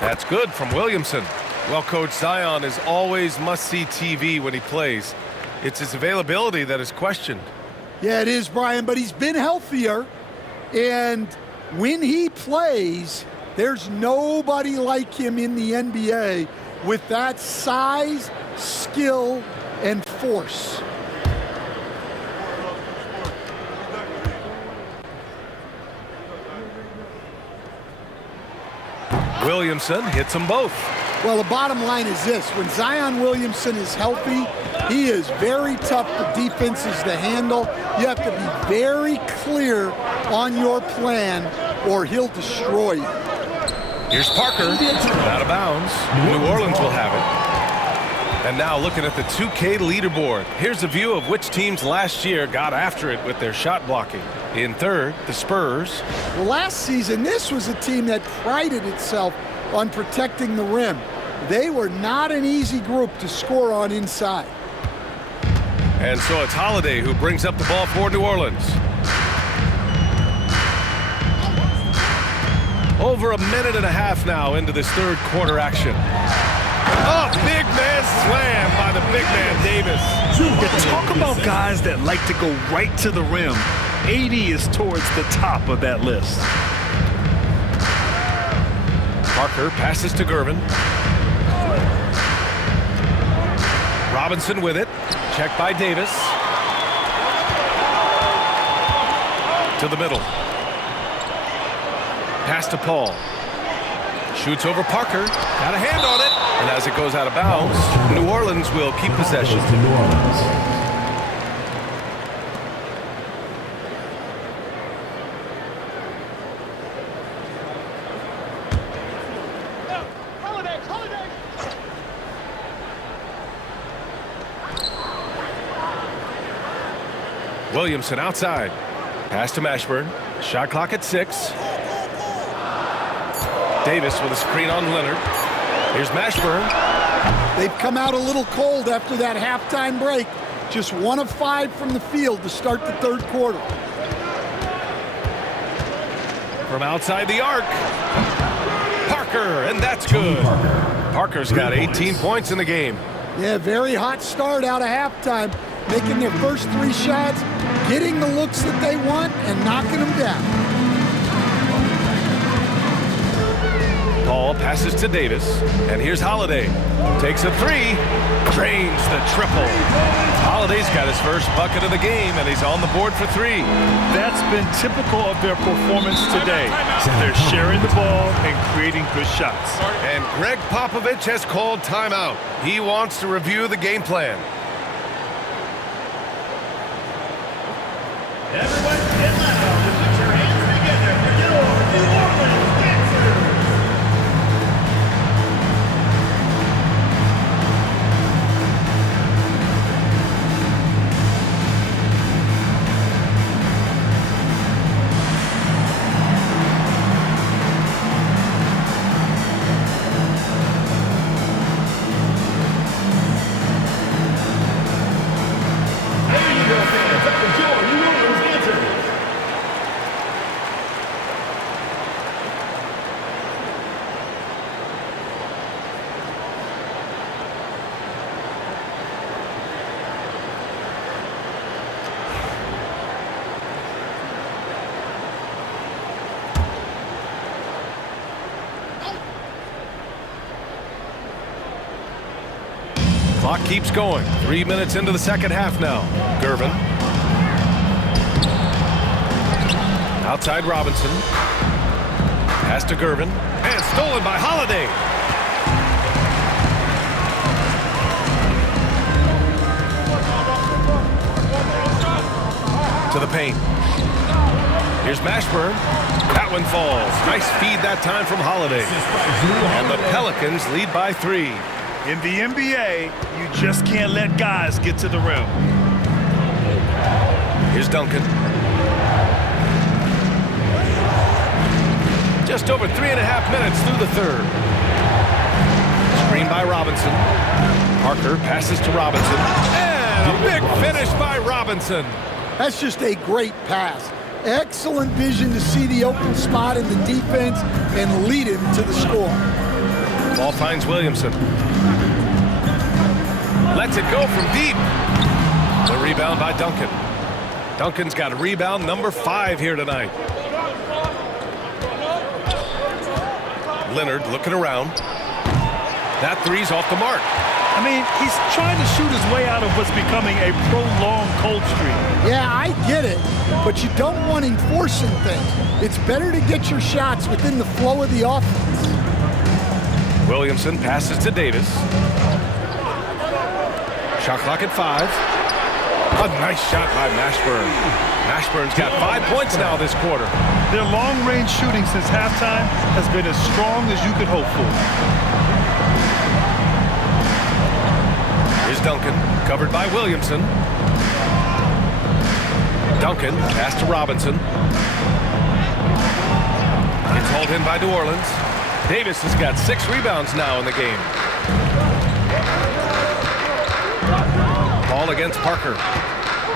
That's good from Williamson. Well, Coach, Zion is always must-see TV when he plays. It's his availability that is questioned. Yeah, it is, Brian, but he's been healthier. And when he plays, there's nobody like him in the NBA with that size, skill, and force. Williamson hits them both. Well, the bottom line is this. When Zion Williamson is healthy, he is very tough for defenses to handle. You have to be very clear on your plan or he'll destroy you. Here's Parker, out of bounds. New Orleans will have it. And now looking at the 2K leaderboard. Here's a view of which teams last year got after it with their shot blocking. In third, the Spurs. Well, last season, this was a team that prided itself on protecting the rim. They were not an easy group to score on inside. And so it's Holiday who brings up the ball for New Orleans. Over a minute and a half now into this third quarter action. Oh, big man slam by the big man Davis. Yeah, talk about guys that like to go right to the rim. 80 is towards the top of that list. Parker passes to Gervin. Robinson with it. Checked by Davis. To the middle. Pass to Paul. Shoots over Parker. Got a hand on it. And as it goes out of bounds, New Orleans will keep possession. Williamson outside. Pass to Mashburn. Shot clock at 6. Davis with a screen on Leonard. Here's Mashburn. They've come out a little cold after that halftime break. Just 1 of 5 from the field to start the third quarter. From outside the arc. Parker, and that's good. Parker's got 18 points in the game. Yeah, very hot start out of halftime. Making their first 3 shots, getting the looks that they want, and knocking them down. Paul passes to Davis, and here's Holiday. Takes a 3, drains the triple. Holiday's got his first bucket of the game, and he's on the board for 3. That's been typical of their performance today. They're sharing the ball and creating good shots. And Greg Popovich has called timeout. He wants to review the game plan. Everyone get loud and put your hands together for your New Orleans Dancers. Clock keeps going. 3 minutes into the second half now. Gervin. Outside Robinson. Pass to Gervin. And stolen by Holiday. To the paint. Here's Mashburn. That one falls. Nice feed that time from Holiday. And the Pelicans lead by 3. In the NBA, you just can't let guys get to the rim. Here's Duncan. Just over 3.5 minutes through the third. Screen by Robinson. Parker passes to Robinson. And a big finish by Robinson. That's just a great pass. Excellent vision to see the open spot in the defense and lead him to the score. Ball finds Williamson. Lets it go from deep. The rebound by Duncan. Duncan's got a rebound number 5 here tonight. Leonard looking around. That three's off the mark. I mean, he's trying to shoot his way out of what's becoming a prolonged cold streak. Yeah, I get it, but you don't want him forcing things. It's better to get your shots within the flow of the offense. Williamson passes to Davis. Shot clock at 5. A nice shot by Mashburn. Mashburn's got 5 points now this quarter. Their long-range shooting since halftime has been as strong as you could hope for. Here's Duncan, covered by Williamson. Duncan, pass to Robinson. It's hauled in by New Orleans. Davis has got 6 rebounds now in the game. Ball against Parker.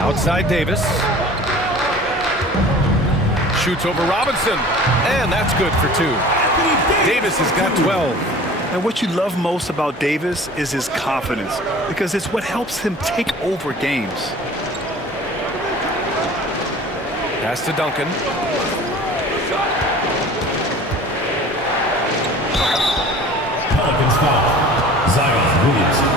Outside Davis. Shoots over Robinson. And that's good for 2. Davis has got 12. And what you love most about Davis is his confidence, because it's what helps him take over games. Pass to Duncan. Pelicans foul. Zion Williamson.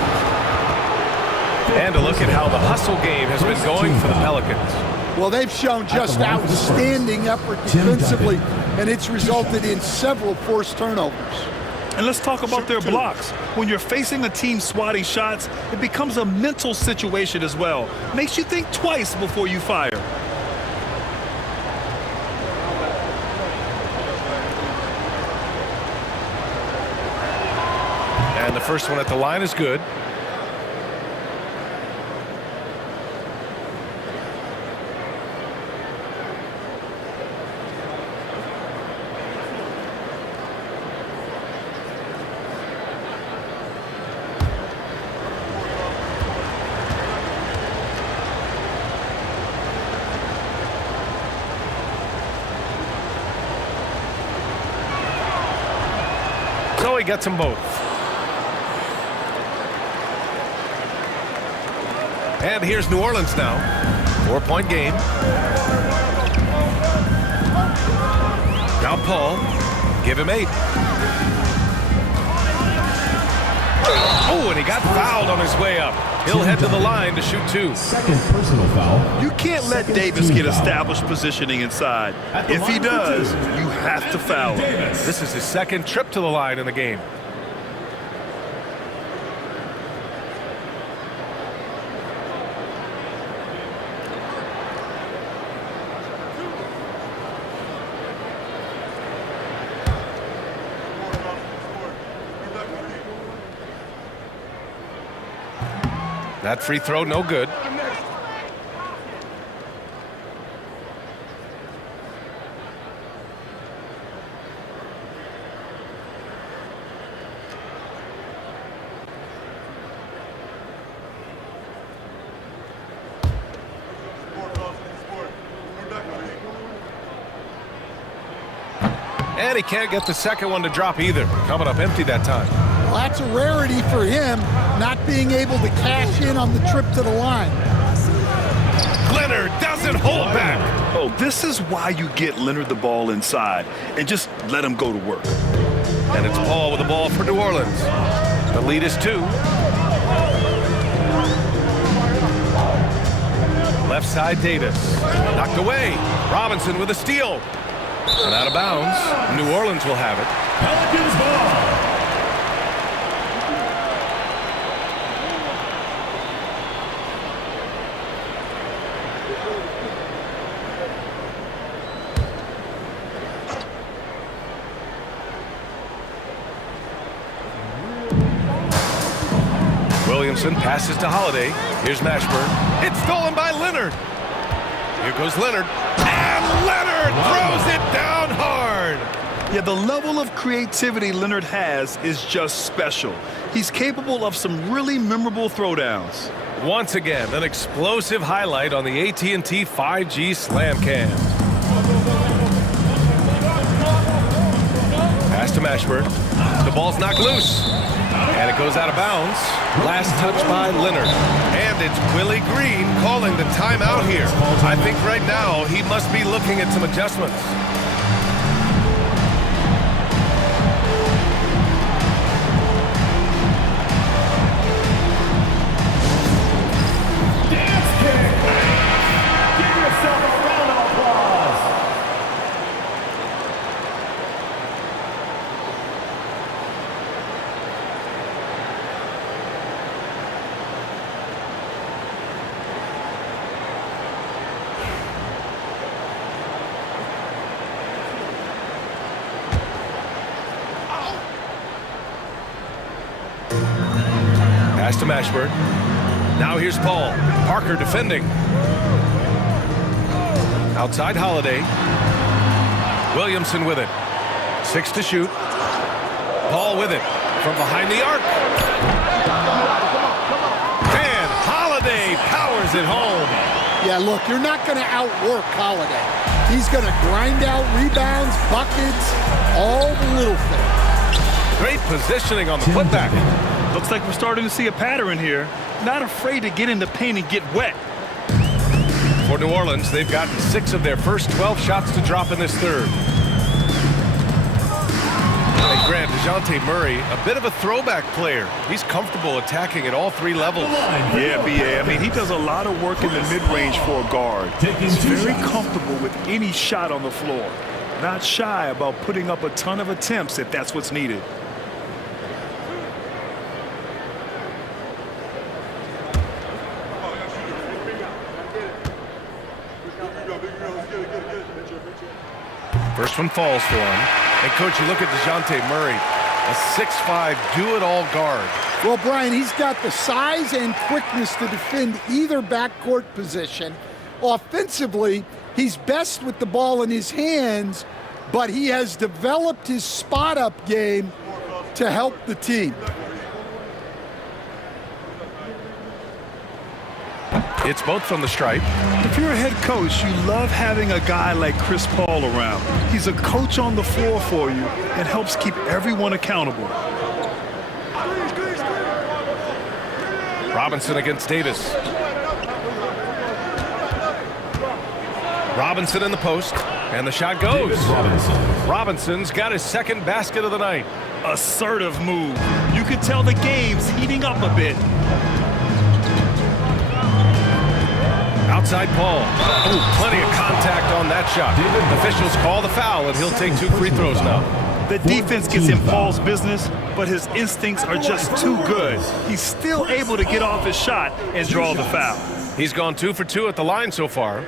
And a look at how the hustle game has been going for the Pelicans. Well, they've shown just outstanding effort defensively, and it's resulted in several forced turnovers. And let's talk about their blocks. When you're facing a team swatting shots, it becomes a mental situation as well. Makes you think twice before you fire. And the first one at the line is good. So he gets them both. And here's New Orleans now. 4-point game. Now Paul. Give him 8. Oh, and he got fouled on his way up. He'll head to the line to shoot 2. Second personal foul. You can't let Davis get established positioning inside. If he does, you have to foul him. This is his second trip to the line in the game. That free throw, no good. And he can't get the second one to drop either. Coming up empty that time. Well, that's a rarity for him, not being able to cash in on the trip to the line. Leonard doesn't hold back. Oh, this is why you get Leonard the ball inside and just let him go to work. And it's Paul with the ball for New Orleans. The lead is 2. Left side, Davis. Knocked away. Robinson with a steal. And out of bounds. New Orleans will have it. Pelicans ball. Williamson passes to Holiday. Here's Mashburn. It's stolen by Leonard. Here goes Leonard. And Leonard throws it down hard. Yeah, the level of creativity Leonard has is just special. He's capable of some really memorable throwdowns. Once again, an explosive highlight on the AT&T 5G Slam Cam. Pass to Mashburn. The ball's knocked loose. And it goes out of bounds. Last touch by Leonard. And it's Willie Green calling the timeout here. I think right now he must be looking at some adjustments. Dance kick. Give yourself a round of applause. Pass to Mashburn. Now here's Paul. Parker defending. Outside Holiday. Williamson with it. 6 to shoot. Paul with it. From behind the arc. And Holiday powers it home. Yeah, look, you're not going to outwork Holiday. He's going to grind out rebounds, buckets, all the little things. Great positioning on the putback. Looks like we're starting to see a pattern here. Not afraid to get in the paint and get wet. For New Orleans, they've gotten 6 of their first 12 shots to drop in this third. And Grant, DeJounte Murray, a bit of a throwback player. He's comfortable attacking at all 3 levels. Yeah, B.A. I mean, he does a lot of work in the mid-range for a guard. He's very comfortable with any shot on the floor. Not shy about putting up a ton of attempts if that's what's needed. First one falls for him. And, Coach, you look at DeJounte Murray, a 6'5", do-it-all guard. Well, Brian, he's got the size and quickness to defend either backcourt position. Offensively, he's best with the ball in his hands, but he has developed his spot-up game to help the team. It's both from the stripe. If you're a head coach, you love having a guy like Chris Paul around. He's a coach on the floor for you and helps keep everyone accountable. Robinson against Davis. Robinson in the post, and the shot goes. Robinson's got his second basket of the night. Assertive move. You could tell the game's heating up a bit. Outside Paul. Oh, plenty of contact on that shot. Officials call the foul, and he'll take 2 free throws now. The defense gets in Paul's business, but his instincts are just too good. He's still able to get off his shot and draw the foul. He's gone 2 for 2 at the line so far.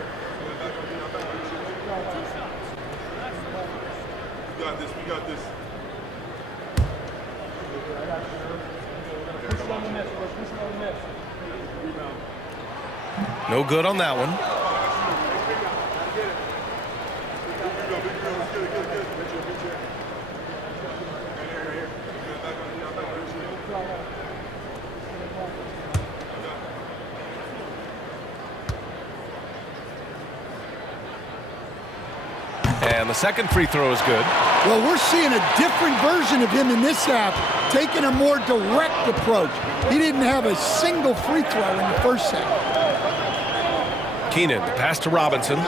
We got this. No good on that one. And the second free throw is good. Well, we're seeing a different version of him in this half, taking a more direct approach. He didn't have a single free throw in the first half. Keenan, the pass to Robinson.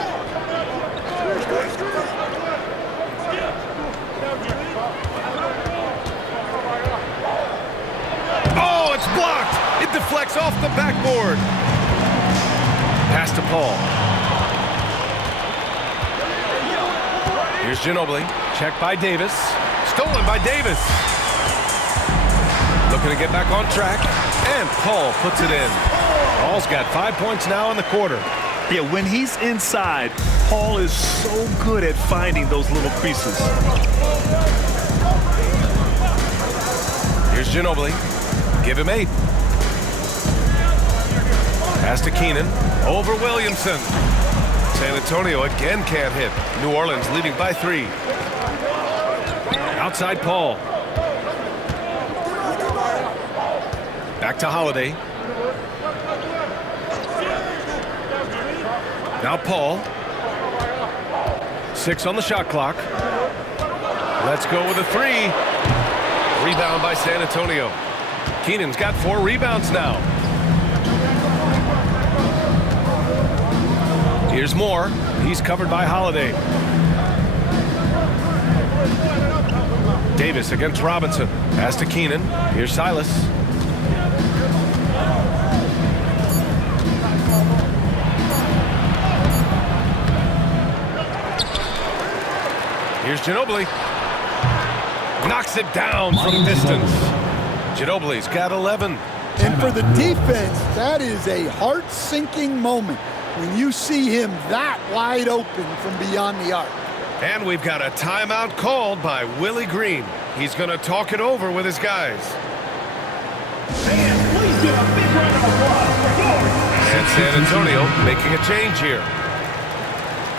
Oh, it's blocked. It deflects off the backboard. Pass to Paul. Here's Ginobili. Check by Davis. Stolen by Davis. Looking to get back on track. And Paul puts it in. Paul's got 5 points now in the quarter. Yeah, when he's inside, Paul is so good at finding those little creases. Here's Ginobili. Give him 8. Pass to Keenan. Over Williamson. San Antonio again can't hit. New Orleans leading by 3. Outside Paul. Back to Holiday. Now Paul. 6 on the shot clock. Let's go with a 3. Rebound by San Antonio. Keenan's got 4 rebounds now. Here's Moore. He's covered by Holiday. Davis against Robinson. Pass to Keenan. Here's Silas. Here's Ginobili. Knocks it down from distance. Ginobili's got 11. And for the defense, that is a heart-sinking moment when you see him that wide open from beyond the arc. And we've got a timeout called by Willie Green. He's going to talk it over with his guys. Fans, please give a big round of applause for yours. And San Antonio making a change here.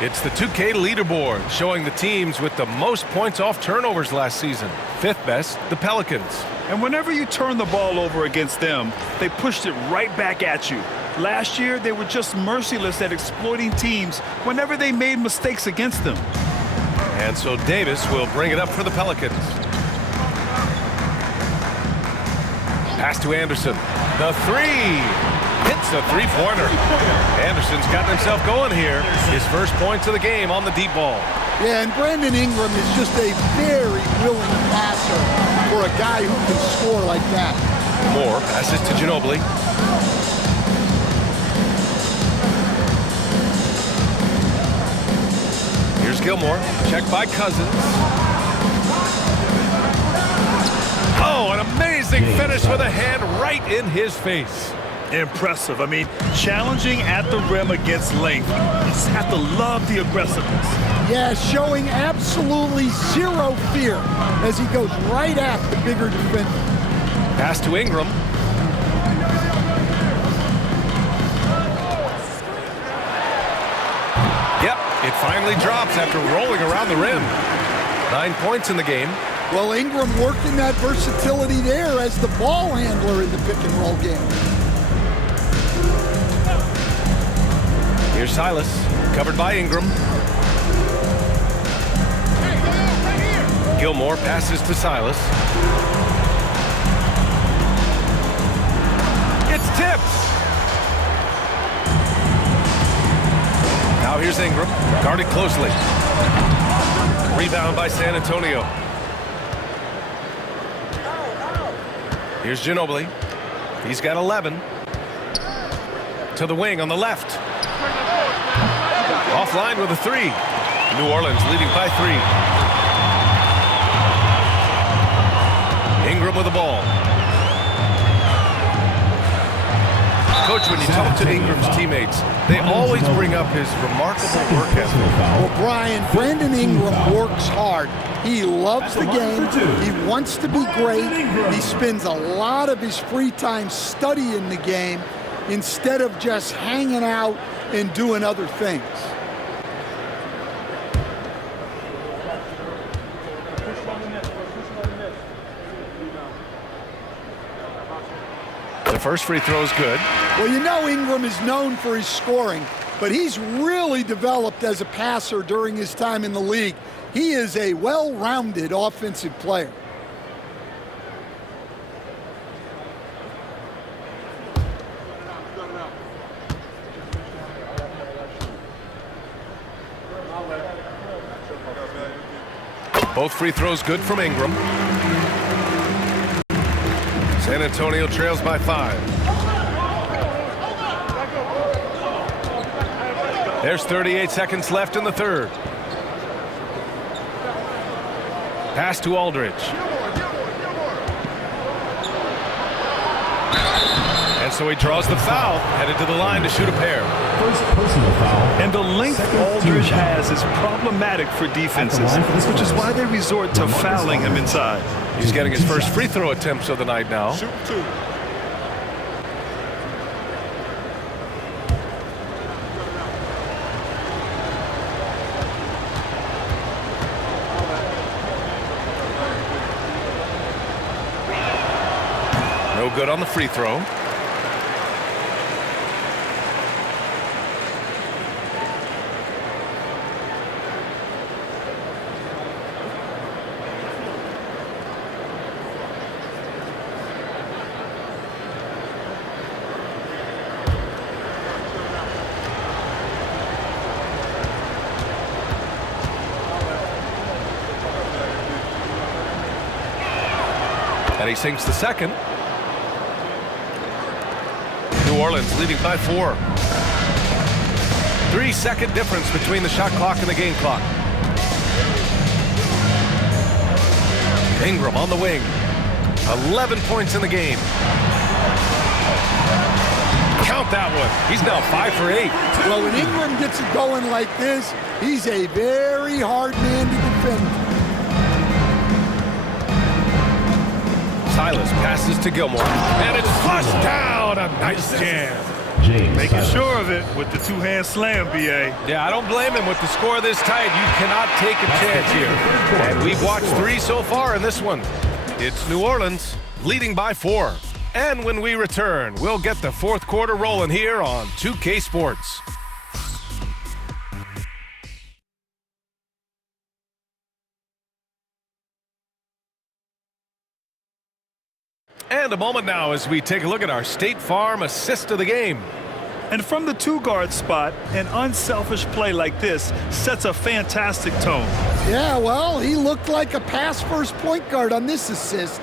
It's the 2K leaderboard showing the teams with the most points off turnovers last season. 5th best, the Pelicans. And whenever you turn the ball over against them, they pushed it right back at you. Last year, they were just merciless at exploiting teams whenever they made mistakes against them. And so Davis will bring it up for the Pelicans. Pass to Anderson. The 3. Hits the 3-pointer. Anderson's gotten himself going here. His first points of the game on the deep ball. Yeah, and Brandon Ingram is just a very willing passer for a guy who can score like that. Moore passes to Ginobili. Here's Gilmore. Check by Cousins. Oh, an amazing finish with a hand right in his face. Impressive. I mean, challenging at the rim against length. You just have to love the aggressiveness. Yeah, showing absolutely zero fear as he goes right at the bigger defender. Pass to Ingram. Yep, it finally drops after rolling around the rim. 9 points in the game. Well, Ingram working that versatility there as the ball handler in the pick and roll game. Here's Silas, covered by Ingram. Gilmore passes to Silas. It's tipped. Now here's Ingram, guarded closely. Rebound by San Antonio. Here's Ginobili. He's got 11. To the wing on the left. Offline with a 3. New Orleans leading by 3. Ingram with the ball. Coach, when you talk to Ingram's teammates, they always bring up his remarkable work ethic. Well, Brian, Brandon Ingram works hard. He loves the game. He wants to be great. He spends a lot of his free time studying the game instead of just hanging out and doing other things. The first free throw is good. Well, you know Ingram is known for his scoring, but he's really developed as a passer during his time in the league. He is a well-rounded offensive player. Both free throws good from Ingram. San Antonio trails by 5. There's 38 seconds left in the third. Pass to Aldridge. And so he draws the foul, headed to the line to shoot a pair. First personal foul. And the length Aldridge has is problematic for defenses, which is why they resort to fouling him inside. He's getting his first free throw attempts of the night now. Shoot 2. No good on the free throw. And he sinks the second. New Orleans leading by 4. 3-second difference between the shot clock and the game clock. Ingram on the wing. 11 points in the game. Count that one. He's now 5 for 8. Well, when Ingram gets it going like this, he's a very hard man to defend. Silas passes to Gilmore, and it's flushed down. A nice jam. Making sure of it with the two-hand slam, B.A. Yeah, I don't blame him with the score this tight. You cannot take a chance here. And we've watched 3 so far in this one. It's New Orleans leading by 4. And when we return, we'll get the fourth quarter rolling here on 2K Sports. And a moment now as we take a look at our State Farm assist of the game. And from the two-guard spot, an unselfish play like this sets a fantastic tone. Yeah, well, he looked like a pass-first point guard on this assist.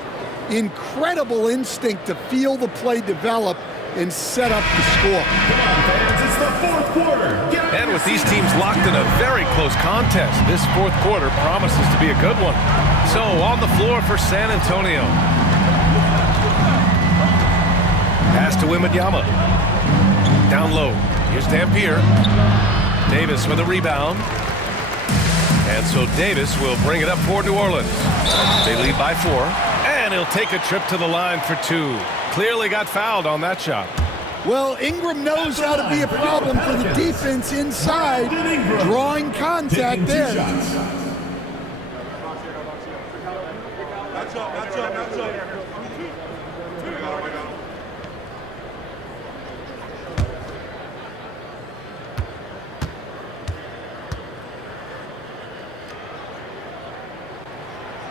Incredible instinct to feel the play develop and set up the score. Come on, fans, it's the fourth quarter. And with these teams locked in a very close contest, this fourth quarter promises to be a good one. So on the floor for San Antonio. Pass to Wembanyama. Down low. Here's Dampier. Davis with a rebound. And so Davis will bring it up for New Orleans. They lead by 4. And he'll take a trip to the line for 2. Clearly got fouled on that shot. Well, Ingram knows how to be a problem for the defense inside, drawing contact there.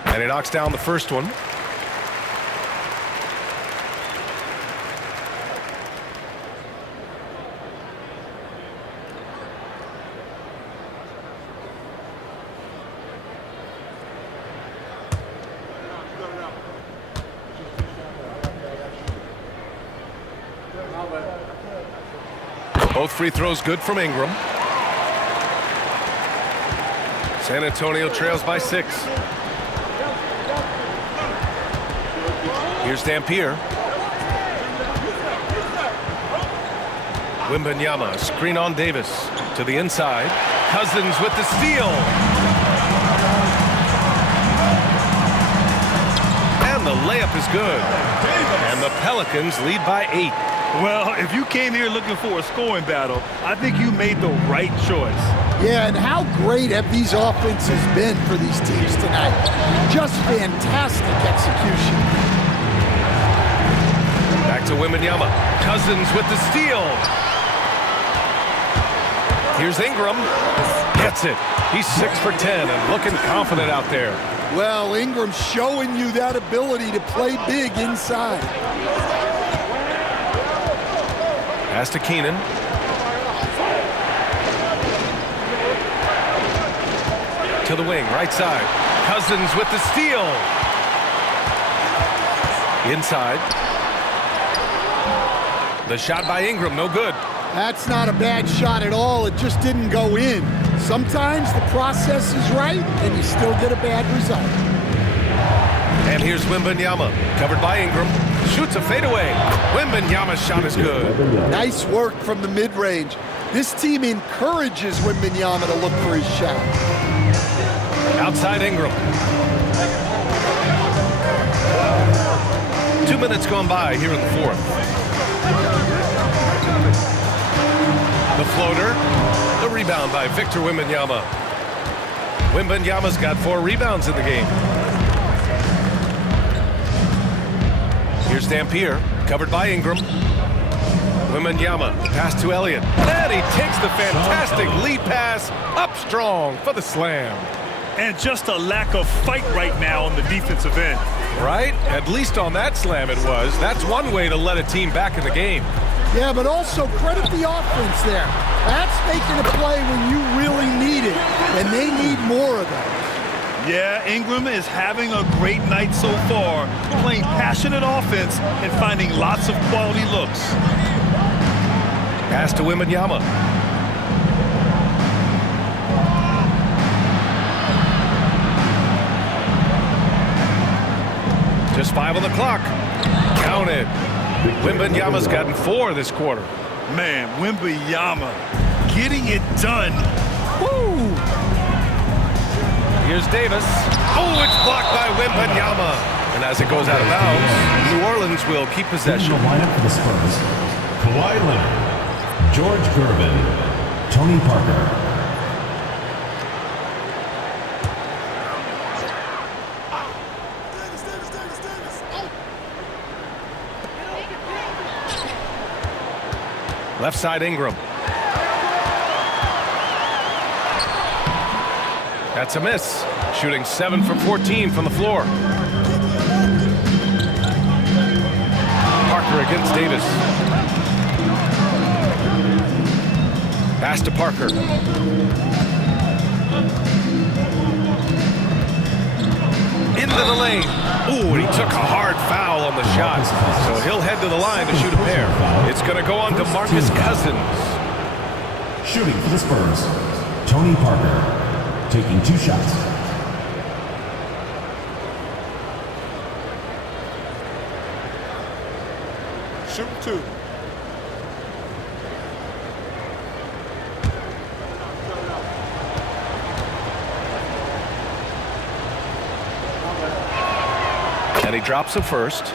And he knocks down the first one. Both free throws good from Ingram. San Antonio trails by 6. Here's Dampier. Wembanyama, screen on Davis. To the inside. Cousins with the steal. And the layup is good. And the Pelicans lead by 8. Well, if you came here looking for a scoring battle, I think you made the right choice. Yeah, and how great have these offenses been for these teams tonight? Just fantastic execution. Back to Wembanyama. Cousins with the steal. Here's Ingram. Gets it. He's 6 for 10 and looking confident out there. Well, Ingram's showing you that ability to play big inside. Pass to Keenan. To the wing, right side. Cousins with the steal. Inside. The shot by Ingram, no good. That's not a bad shot at all. It just didn't go in. Sometimes the process is right, and you still get a bad result. And here's Wembanyama, covered by Ingram. Shoots a fadeaway. Wembanyama's shot is good. Nice work from the mid-range. This team encourages Wembanyama to look for his shot. Outside Ingram. 2 minutes gone by here in the fourth. The floater. The rebound by Victor Wembanyama. Wembanyama's got 4 rebounds in the game. Here's Dampier, covered by Ingram. Wembanyama, the pass to Elliott. And he takes the fantastic lead pass up strong for the slam. And just a lack of fight right now on the defensive end. Right? At least on that slam it was. That's one way to let a team back in the game. Yeah, but also credit the offense there. That's making a play when you really need it, and they need more of those. Yeah, Ingram is having a great night so far, playing passionate offense and finding lots of quality looks. Pass to Wembanyama. Just 5 on the clock. Counted. Wembanyama's gotten 4 this quarter. Man, Wembanyama getting it done. Woo! Here's Davis. Oh, it's blocked by Wembanyama. And as it goes out of bounds, New Orleans will keep possession. The lineup for the Spurs: Kawhi Leonard, George Gervin, Tony Parker. Left side Ingram. That's a miss. Shooting 7 from 14 from the floor. Parker against Davis. Pass to Parker. Into the lane. Ooh, and he took a hard foul on the shot. So he'll head to the line to shoot a pair. It's going to go on to Marcus Cousins. Shooting for the Spurs: Tony Parker, taking 2 shots. Shoot 2. And he drops it first.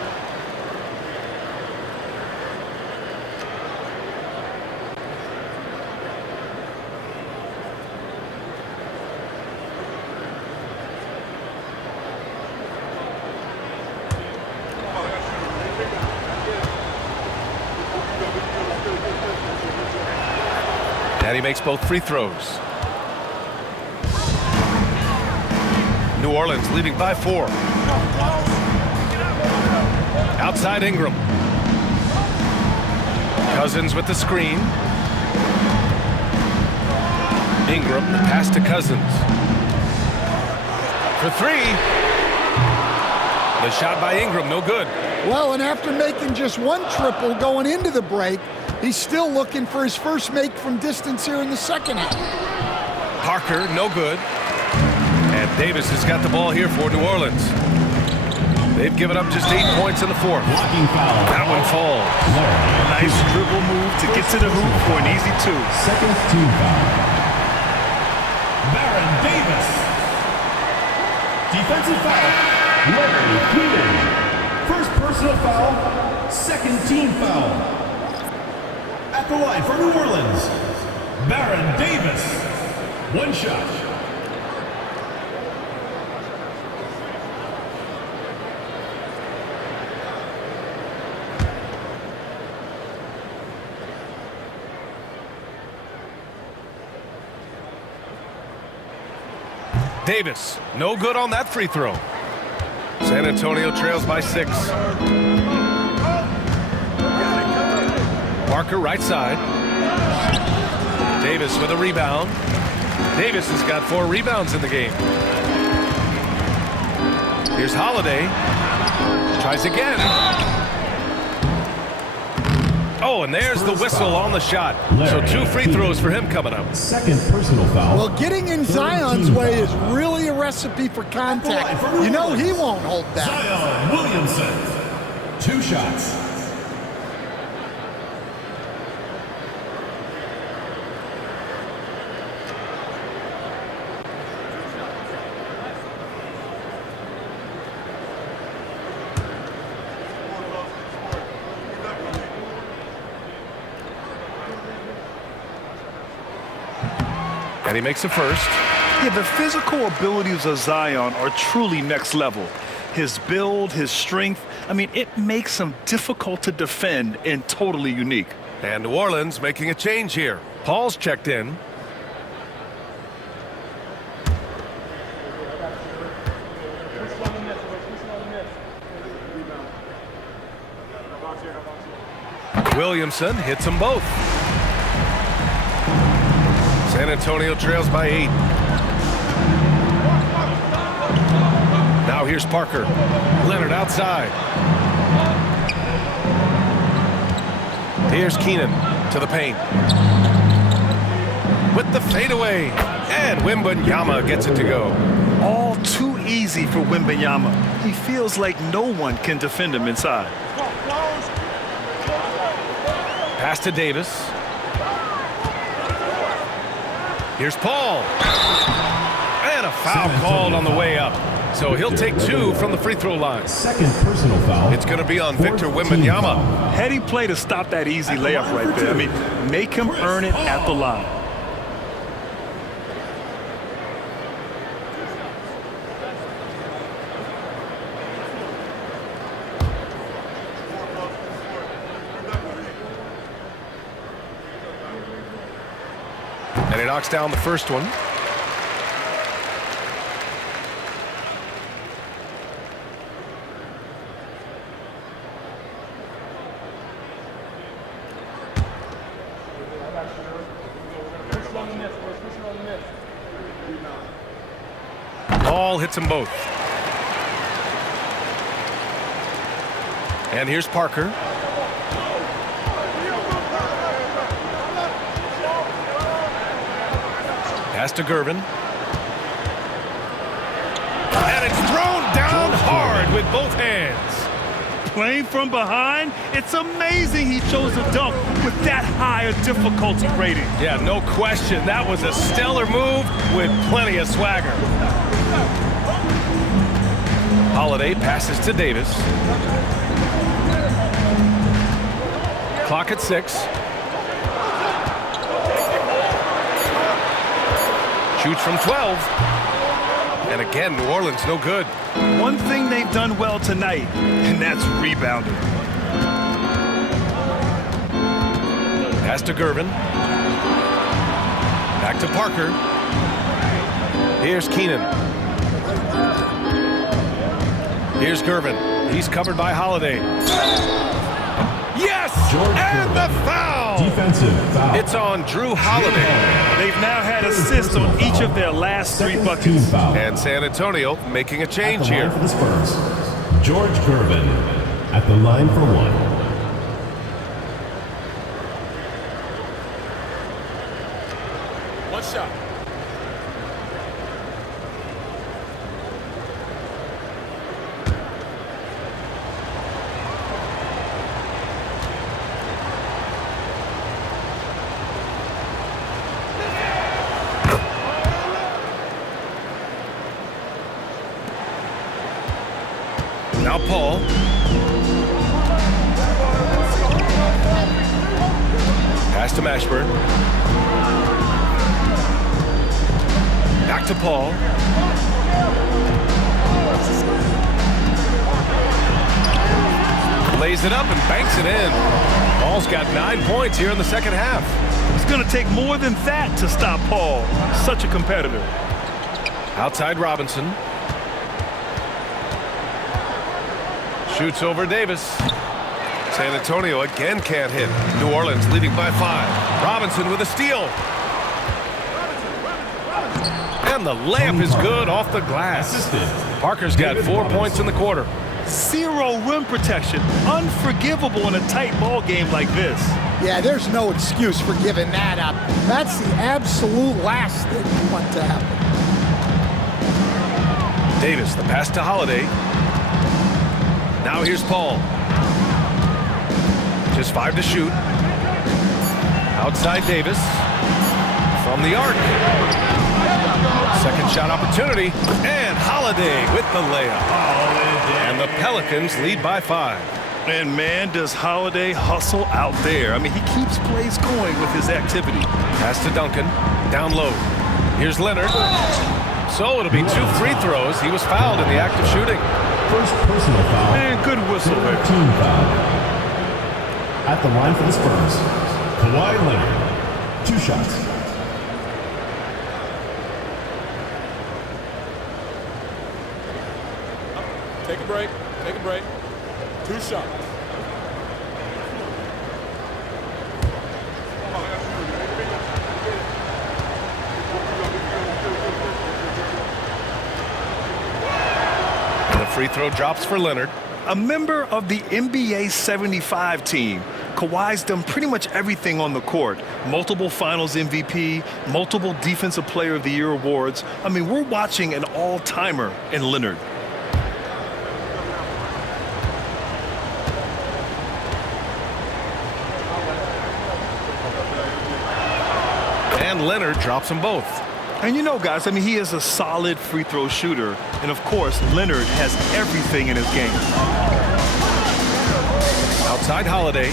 And he makes both free throws. New Orleans leading by 4. Outside Ingram. Cousins with the screen. Ingram, the pass to Cousins. For 3. The shot by Ingram, no good. Well, and after making just 1 triple going into the break, he's still looking for his first make from distance here in the second half. Parker, no good. And Davis has got the ball here for New Orleans. They've given up just 8 points in the fourth. Blocking foul. That one falls. Nice dribble move to get to the hoop for an easy 2. Second team foul. Baron Davis. Defensive foul. Larry Keenan. First personal foul. Second team foul. At the line for New Orleans, Baron Davis. 1 shot. Davis, no good on that free throw. San Antonio trails by 6. Parker right side. Davis with a rebound. Davis has got 4 rebounds in the game. Here's Holiday. Tries again. Oh, and there's the whistle on the shot. So 2 free throws for him coming up. Second personal foul. Well, getting in Zion's way is really a recipe for contact. You know he won't hold back. Zion Williamson. 2 shots. And he makes a first. Yeah, the physical abilities of Zion are truly next level. His build, his strength, I mean, it makes him difficult to defend and totally unique. And New Orleans making a change here. Paul's checked in. Williamson hits them both. San Antonio trails by 8. Now here's Parker. Leonard outside. Here's Keenan to the paint. With the fadeaway. And Wembanyama gets it to go. All too easy for Wembanyama. He feels like no one can defend him inside. Pass to Davis. Here's Paul. And a foul called on the way up. So he'll take 2 from the free throw line. Second personal foul. It's going to be on Victor Wembanyama. Heady play to stop that easy layup right there. I mean, make him earn it at the line. And he knocks down the first one. Ball hits them both. And here's Parker. Pass to Gervin. And it's thrown down hard with both hands. Playing from behind, it's amazing he chose to dunk with that high a difficulty rating. Yeah, no question. That was a stellar move with plenty of swagger. Holiday passes to Davis. Clock at 6. Shoots from 12. And again, New Orleans no good. One thing they've done well tonight, and that's rebounding. Pass to Gervin. Back to Parker. Here's Keenan. Here's Gervin. He's covered by Holiday. Yes! And the foul! Defensive foul. It's on Drew Holiday. They've now had assists on each of their last 3 buckets. And San Antonio making a change here. For the Spurs, George Gervin at the line for 1. One shot. Now Paul. Pass to Mashburn. Back to Paul. Lays it up and banks it in. Paul's got 9 points here in the second half. It's going to take more than that to stop Paul. Such a competitor. Outside Robinson. Shoots over Davis. San Antonio again can't hit. New Orleans leading by 5. Robinson with a steal. And the layup is good off the glass. Parker's got 4 points in the quarter. Zero rim protection. Unforgivable in a tight ball game like this. Yeah, there's no excuse for giving that up. That's the absolute last thing you want to happen. Davis, the pass to Holiday. Now here's Paul. Just 5 to shoot. Outside Davis. From the arc. Second shot opportunity. And Holiday with the layup. And the Pelicans lead by 5. And man, does Holiday hustle out there. I mean, he keeps plays going with his activity. Pass to Duncan. Down low. Here's Leonard. So it'll be 2 free throws. He was fouled in the act of shooting. First personal foul. Man, good whistle there. Team foul. At the line for the Spurs, Kawhi Leonard. 2 shots. Take a break. Take a break. 2 shots. And the free throw drops for Leonard. A member of the NBA 75 team. Kawhi's done pretty much everything on the court. Multiple Finals MVP, multiple Defensive Player of the Year awards. I mean, we're watching an all-timer in Leonard. And Leonard drops them both. And you know, guys, I mean, he is a solid free throw shooter. And, of course, Leonard has everything in his game. Outside Holiday.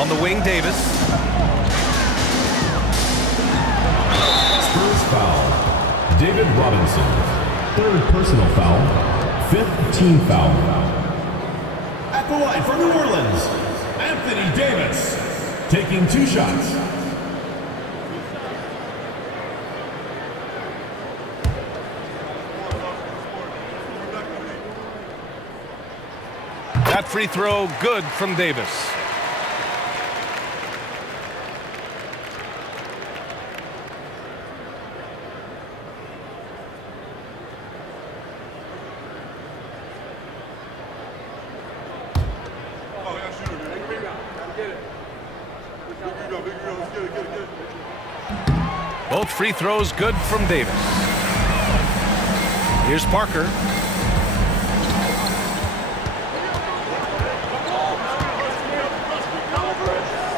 On the wing, Davis. Spurs foul. David Robinson. 3rd personal foul. 5th team foul. At the line for New Orleans, Anthony Davis. Taking 2 shots. That free throw good from Davis. Both free throws good from Davis. Here's Parker.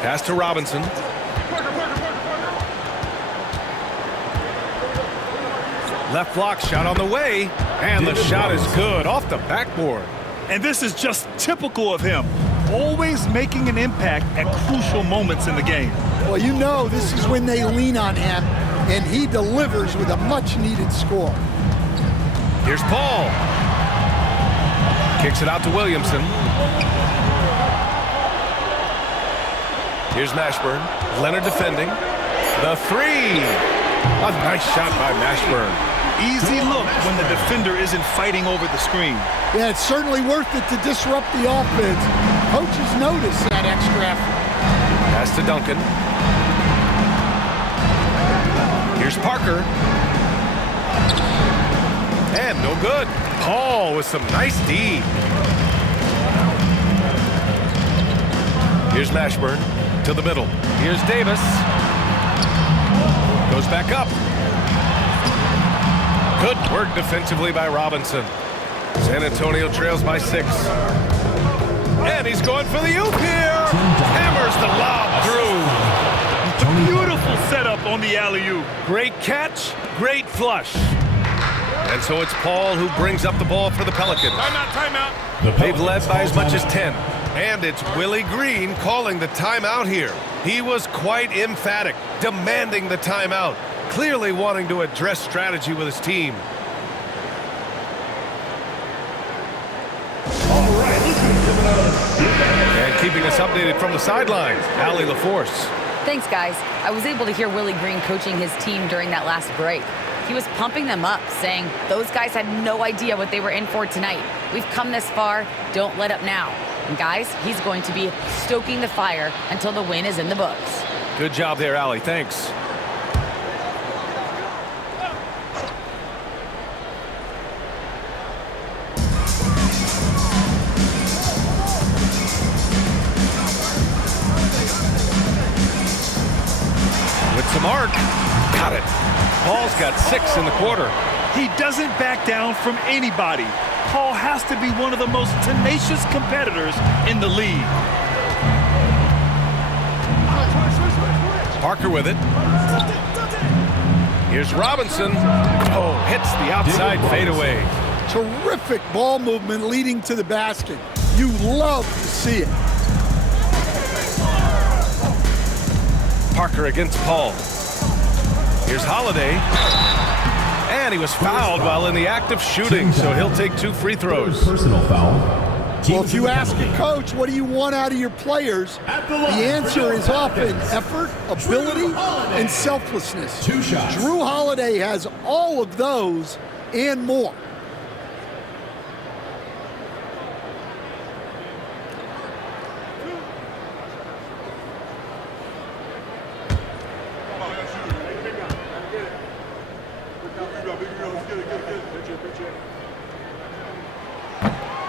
Pass to Robinson. Left block shot on the way. And the shot is good off the backboard. And this is just typical of him. Always making an impact at crucial moments in the game. Well, you know this is when they lean on him, and he delivers with a much-needed score. Here's Paul. Kicks it out to Williamson. Here's Mashburn. Leonard defending. The 3. A nice shot by Mashburn. Easy look when the defender isn't fighting over the screen. Yeah, it's certainly worth it to disrupt the offense. Coaches notice that extra effort. Pass to Duncan. Here's Parker. And no good. Paul with some nice D. Here's Mashburn to the middle. Here's Davis. Goes back up. Good work defensively by Robinson. San Antonio trails by 6. And he's going for the oop here. Hammers the lob through. Beautiful setup on the alley-oop. Great catch, great flush. And so it's Paul who brings up the ball for the Pelicans. Timeout. They've led by as much as 10. And it's Willie Green calling the timeout here. He was quite emphatic, demanding the timeout, clearly wanting to address strategy with his team. And keeping us updated from the sideline, Allie LaForce. Thanks, guys. I was able to hear Willie Green coaching his team during that last break. He was pumping them up, saying those guys had no idea what they were in for tonight. We've come this far, don't let up now. And guys, he's going to be stoking the fire until the win is in the books. Good job there, Allie. Thanks. Paul's got 6 in the quarter. He doesn't back down from anybody. Paul has to be one of the most tenacious competitors in the league. Parker with it. Here's Robinson. Oh, hits the outside fadeaway. Terrific ball movement leading to the basket. You love to see it. Parker against Paul. Here's Holiday. And he was fouled while in the act of shooting, so he'll take 2 free throws. Personal foul. Well, if you ask a coach, what do you want out of your players? The answer is often effort, ability, and selflessness. 2 shots. Drew Holiday has all of those and more.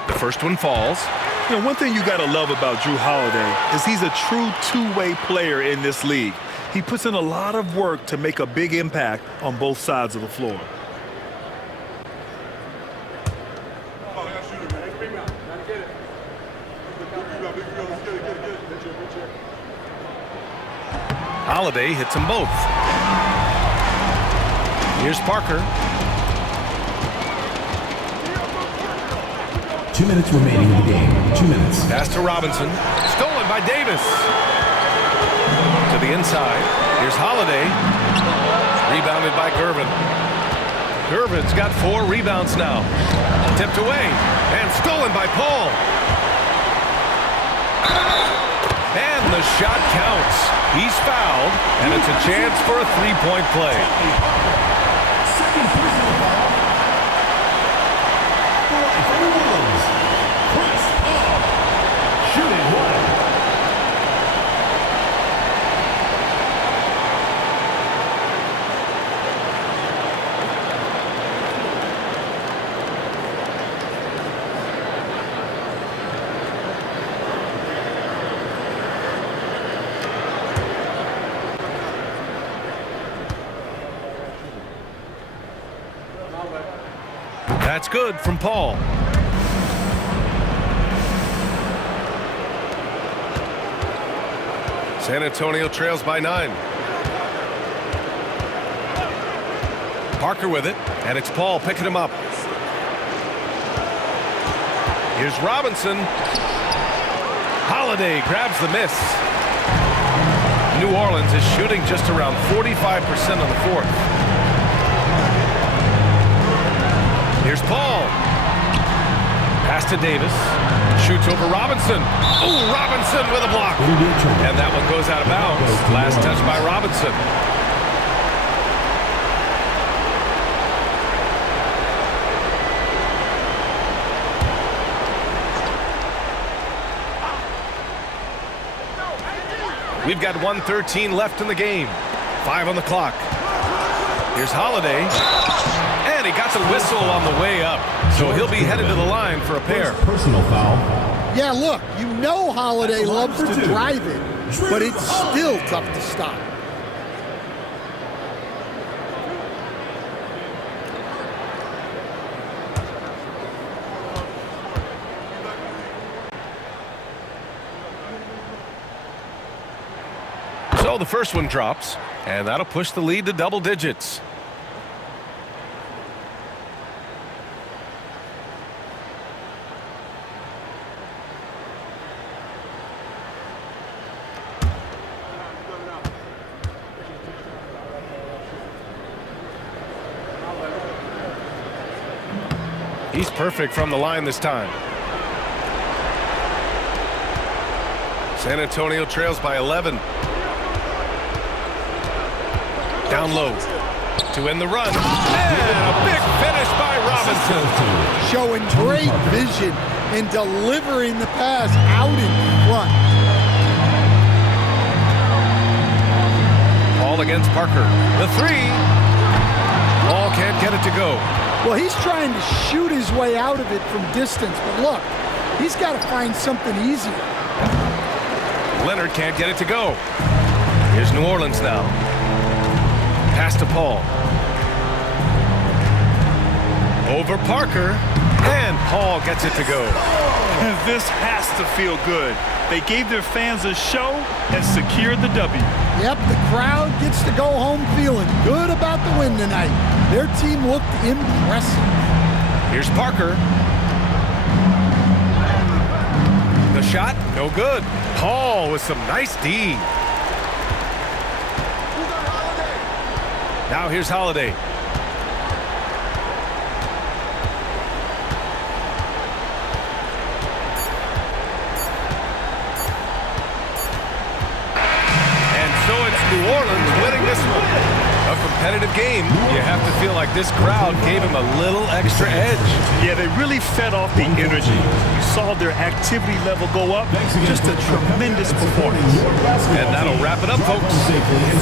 The first one falls. You know, one thing you got to love about Drew Holiday is he's a true two-way player in this league. He puts in a lot of work to make a big impact on both sides of the floor. Holiday hits them both. Here's Parker. 2 minutes remaining in the game. 2 minutes. Pass to Robinson. Stolen by Davis. To the inside. Here's Holiday. Rebounded by Gervin. Gervin's got 4 rebounds now. Tipped away. And stolen by Paul. And the shot counts. He's fouled. And it's a chance for a 3-point play. Second personal foul. For New Orleans, Chris Paul. Shooting 1. That's good from Paul. San Antonio trails by 9. Parker with it, and it's Paul picking him up. Here's Robinson. Holiday grabs the miss. New Orleans is shooting just around 45% on the 4th. Here's Paul. Pass to Davis. Shoots over Robinson. Oh, Robinson with a block. And that one goes out of bounds. Last touch by Robinson. We've got 1:13 left in the game. 5 on the clock. Here's Holiday. And he got the whistle on the way up. So he'll be headed to the line for a pair. Personal foul. Yeah, look, you know Holiday loves to drive it, but it's still tough to stop. So the first one drops, and that'll push the lead to double digits. He's perfect from the line this time. San Antonio trails by 11. Down low to end the run. And a big finish by Robinson. Showing great vision and delivering the pass out in front. Paul against Parker. The 3. Paul can't get it to go. Well, he's trying to shoot his way out of it from distance, but look, he's got to find something easier. Leonard can't get it to go. Here's New Orleans now. Pass to Paul. Over Parker, and Paul gets it to go. This has to feel good. They gave their fans a show and secured the W. Yep, the crowd gets to go home feeling good about the win tonight. Their team looked impressive. Here's Parker. The shot, no good. Paul with some nice D. Now here's Holiday. New Orleans winning this one. A competitive game. You have to feel like this crowd gave him a little extra edge. Yeah, they really fed off the energy. You saw their activity level go up. Just a tremendous performance. And that'll wrap it up, folks.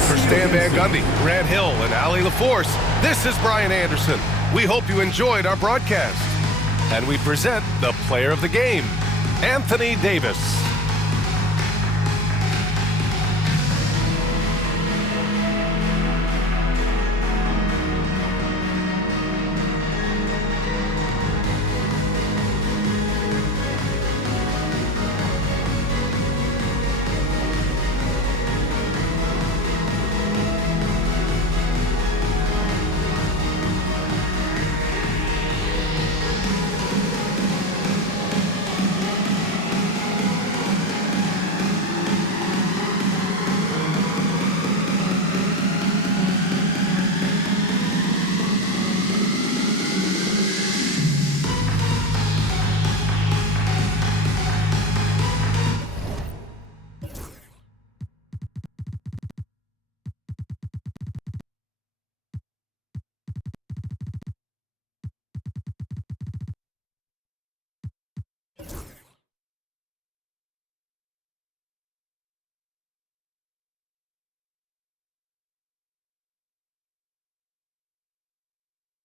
For Stan Van Gundy, Grant Hill, and Allie LaForce, this is Brian Anderson. We hope you enjoyed our broadcast. And we present the player of the game, Anthony Davis.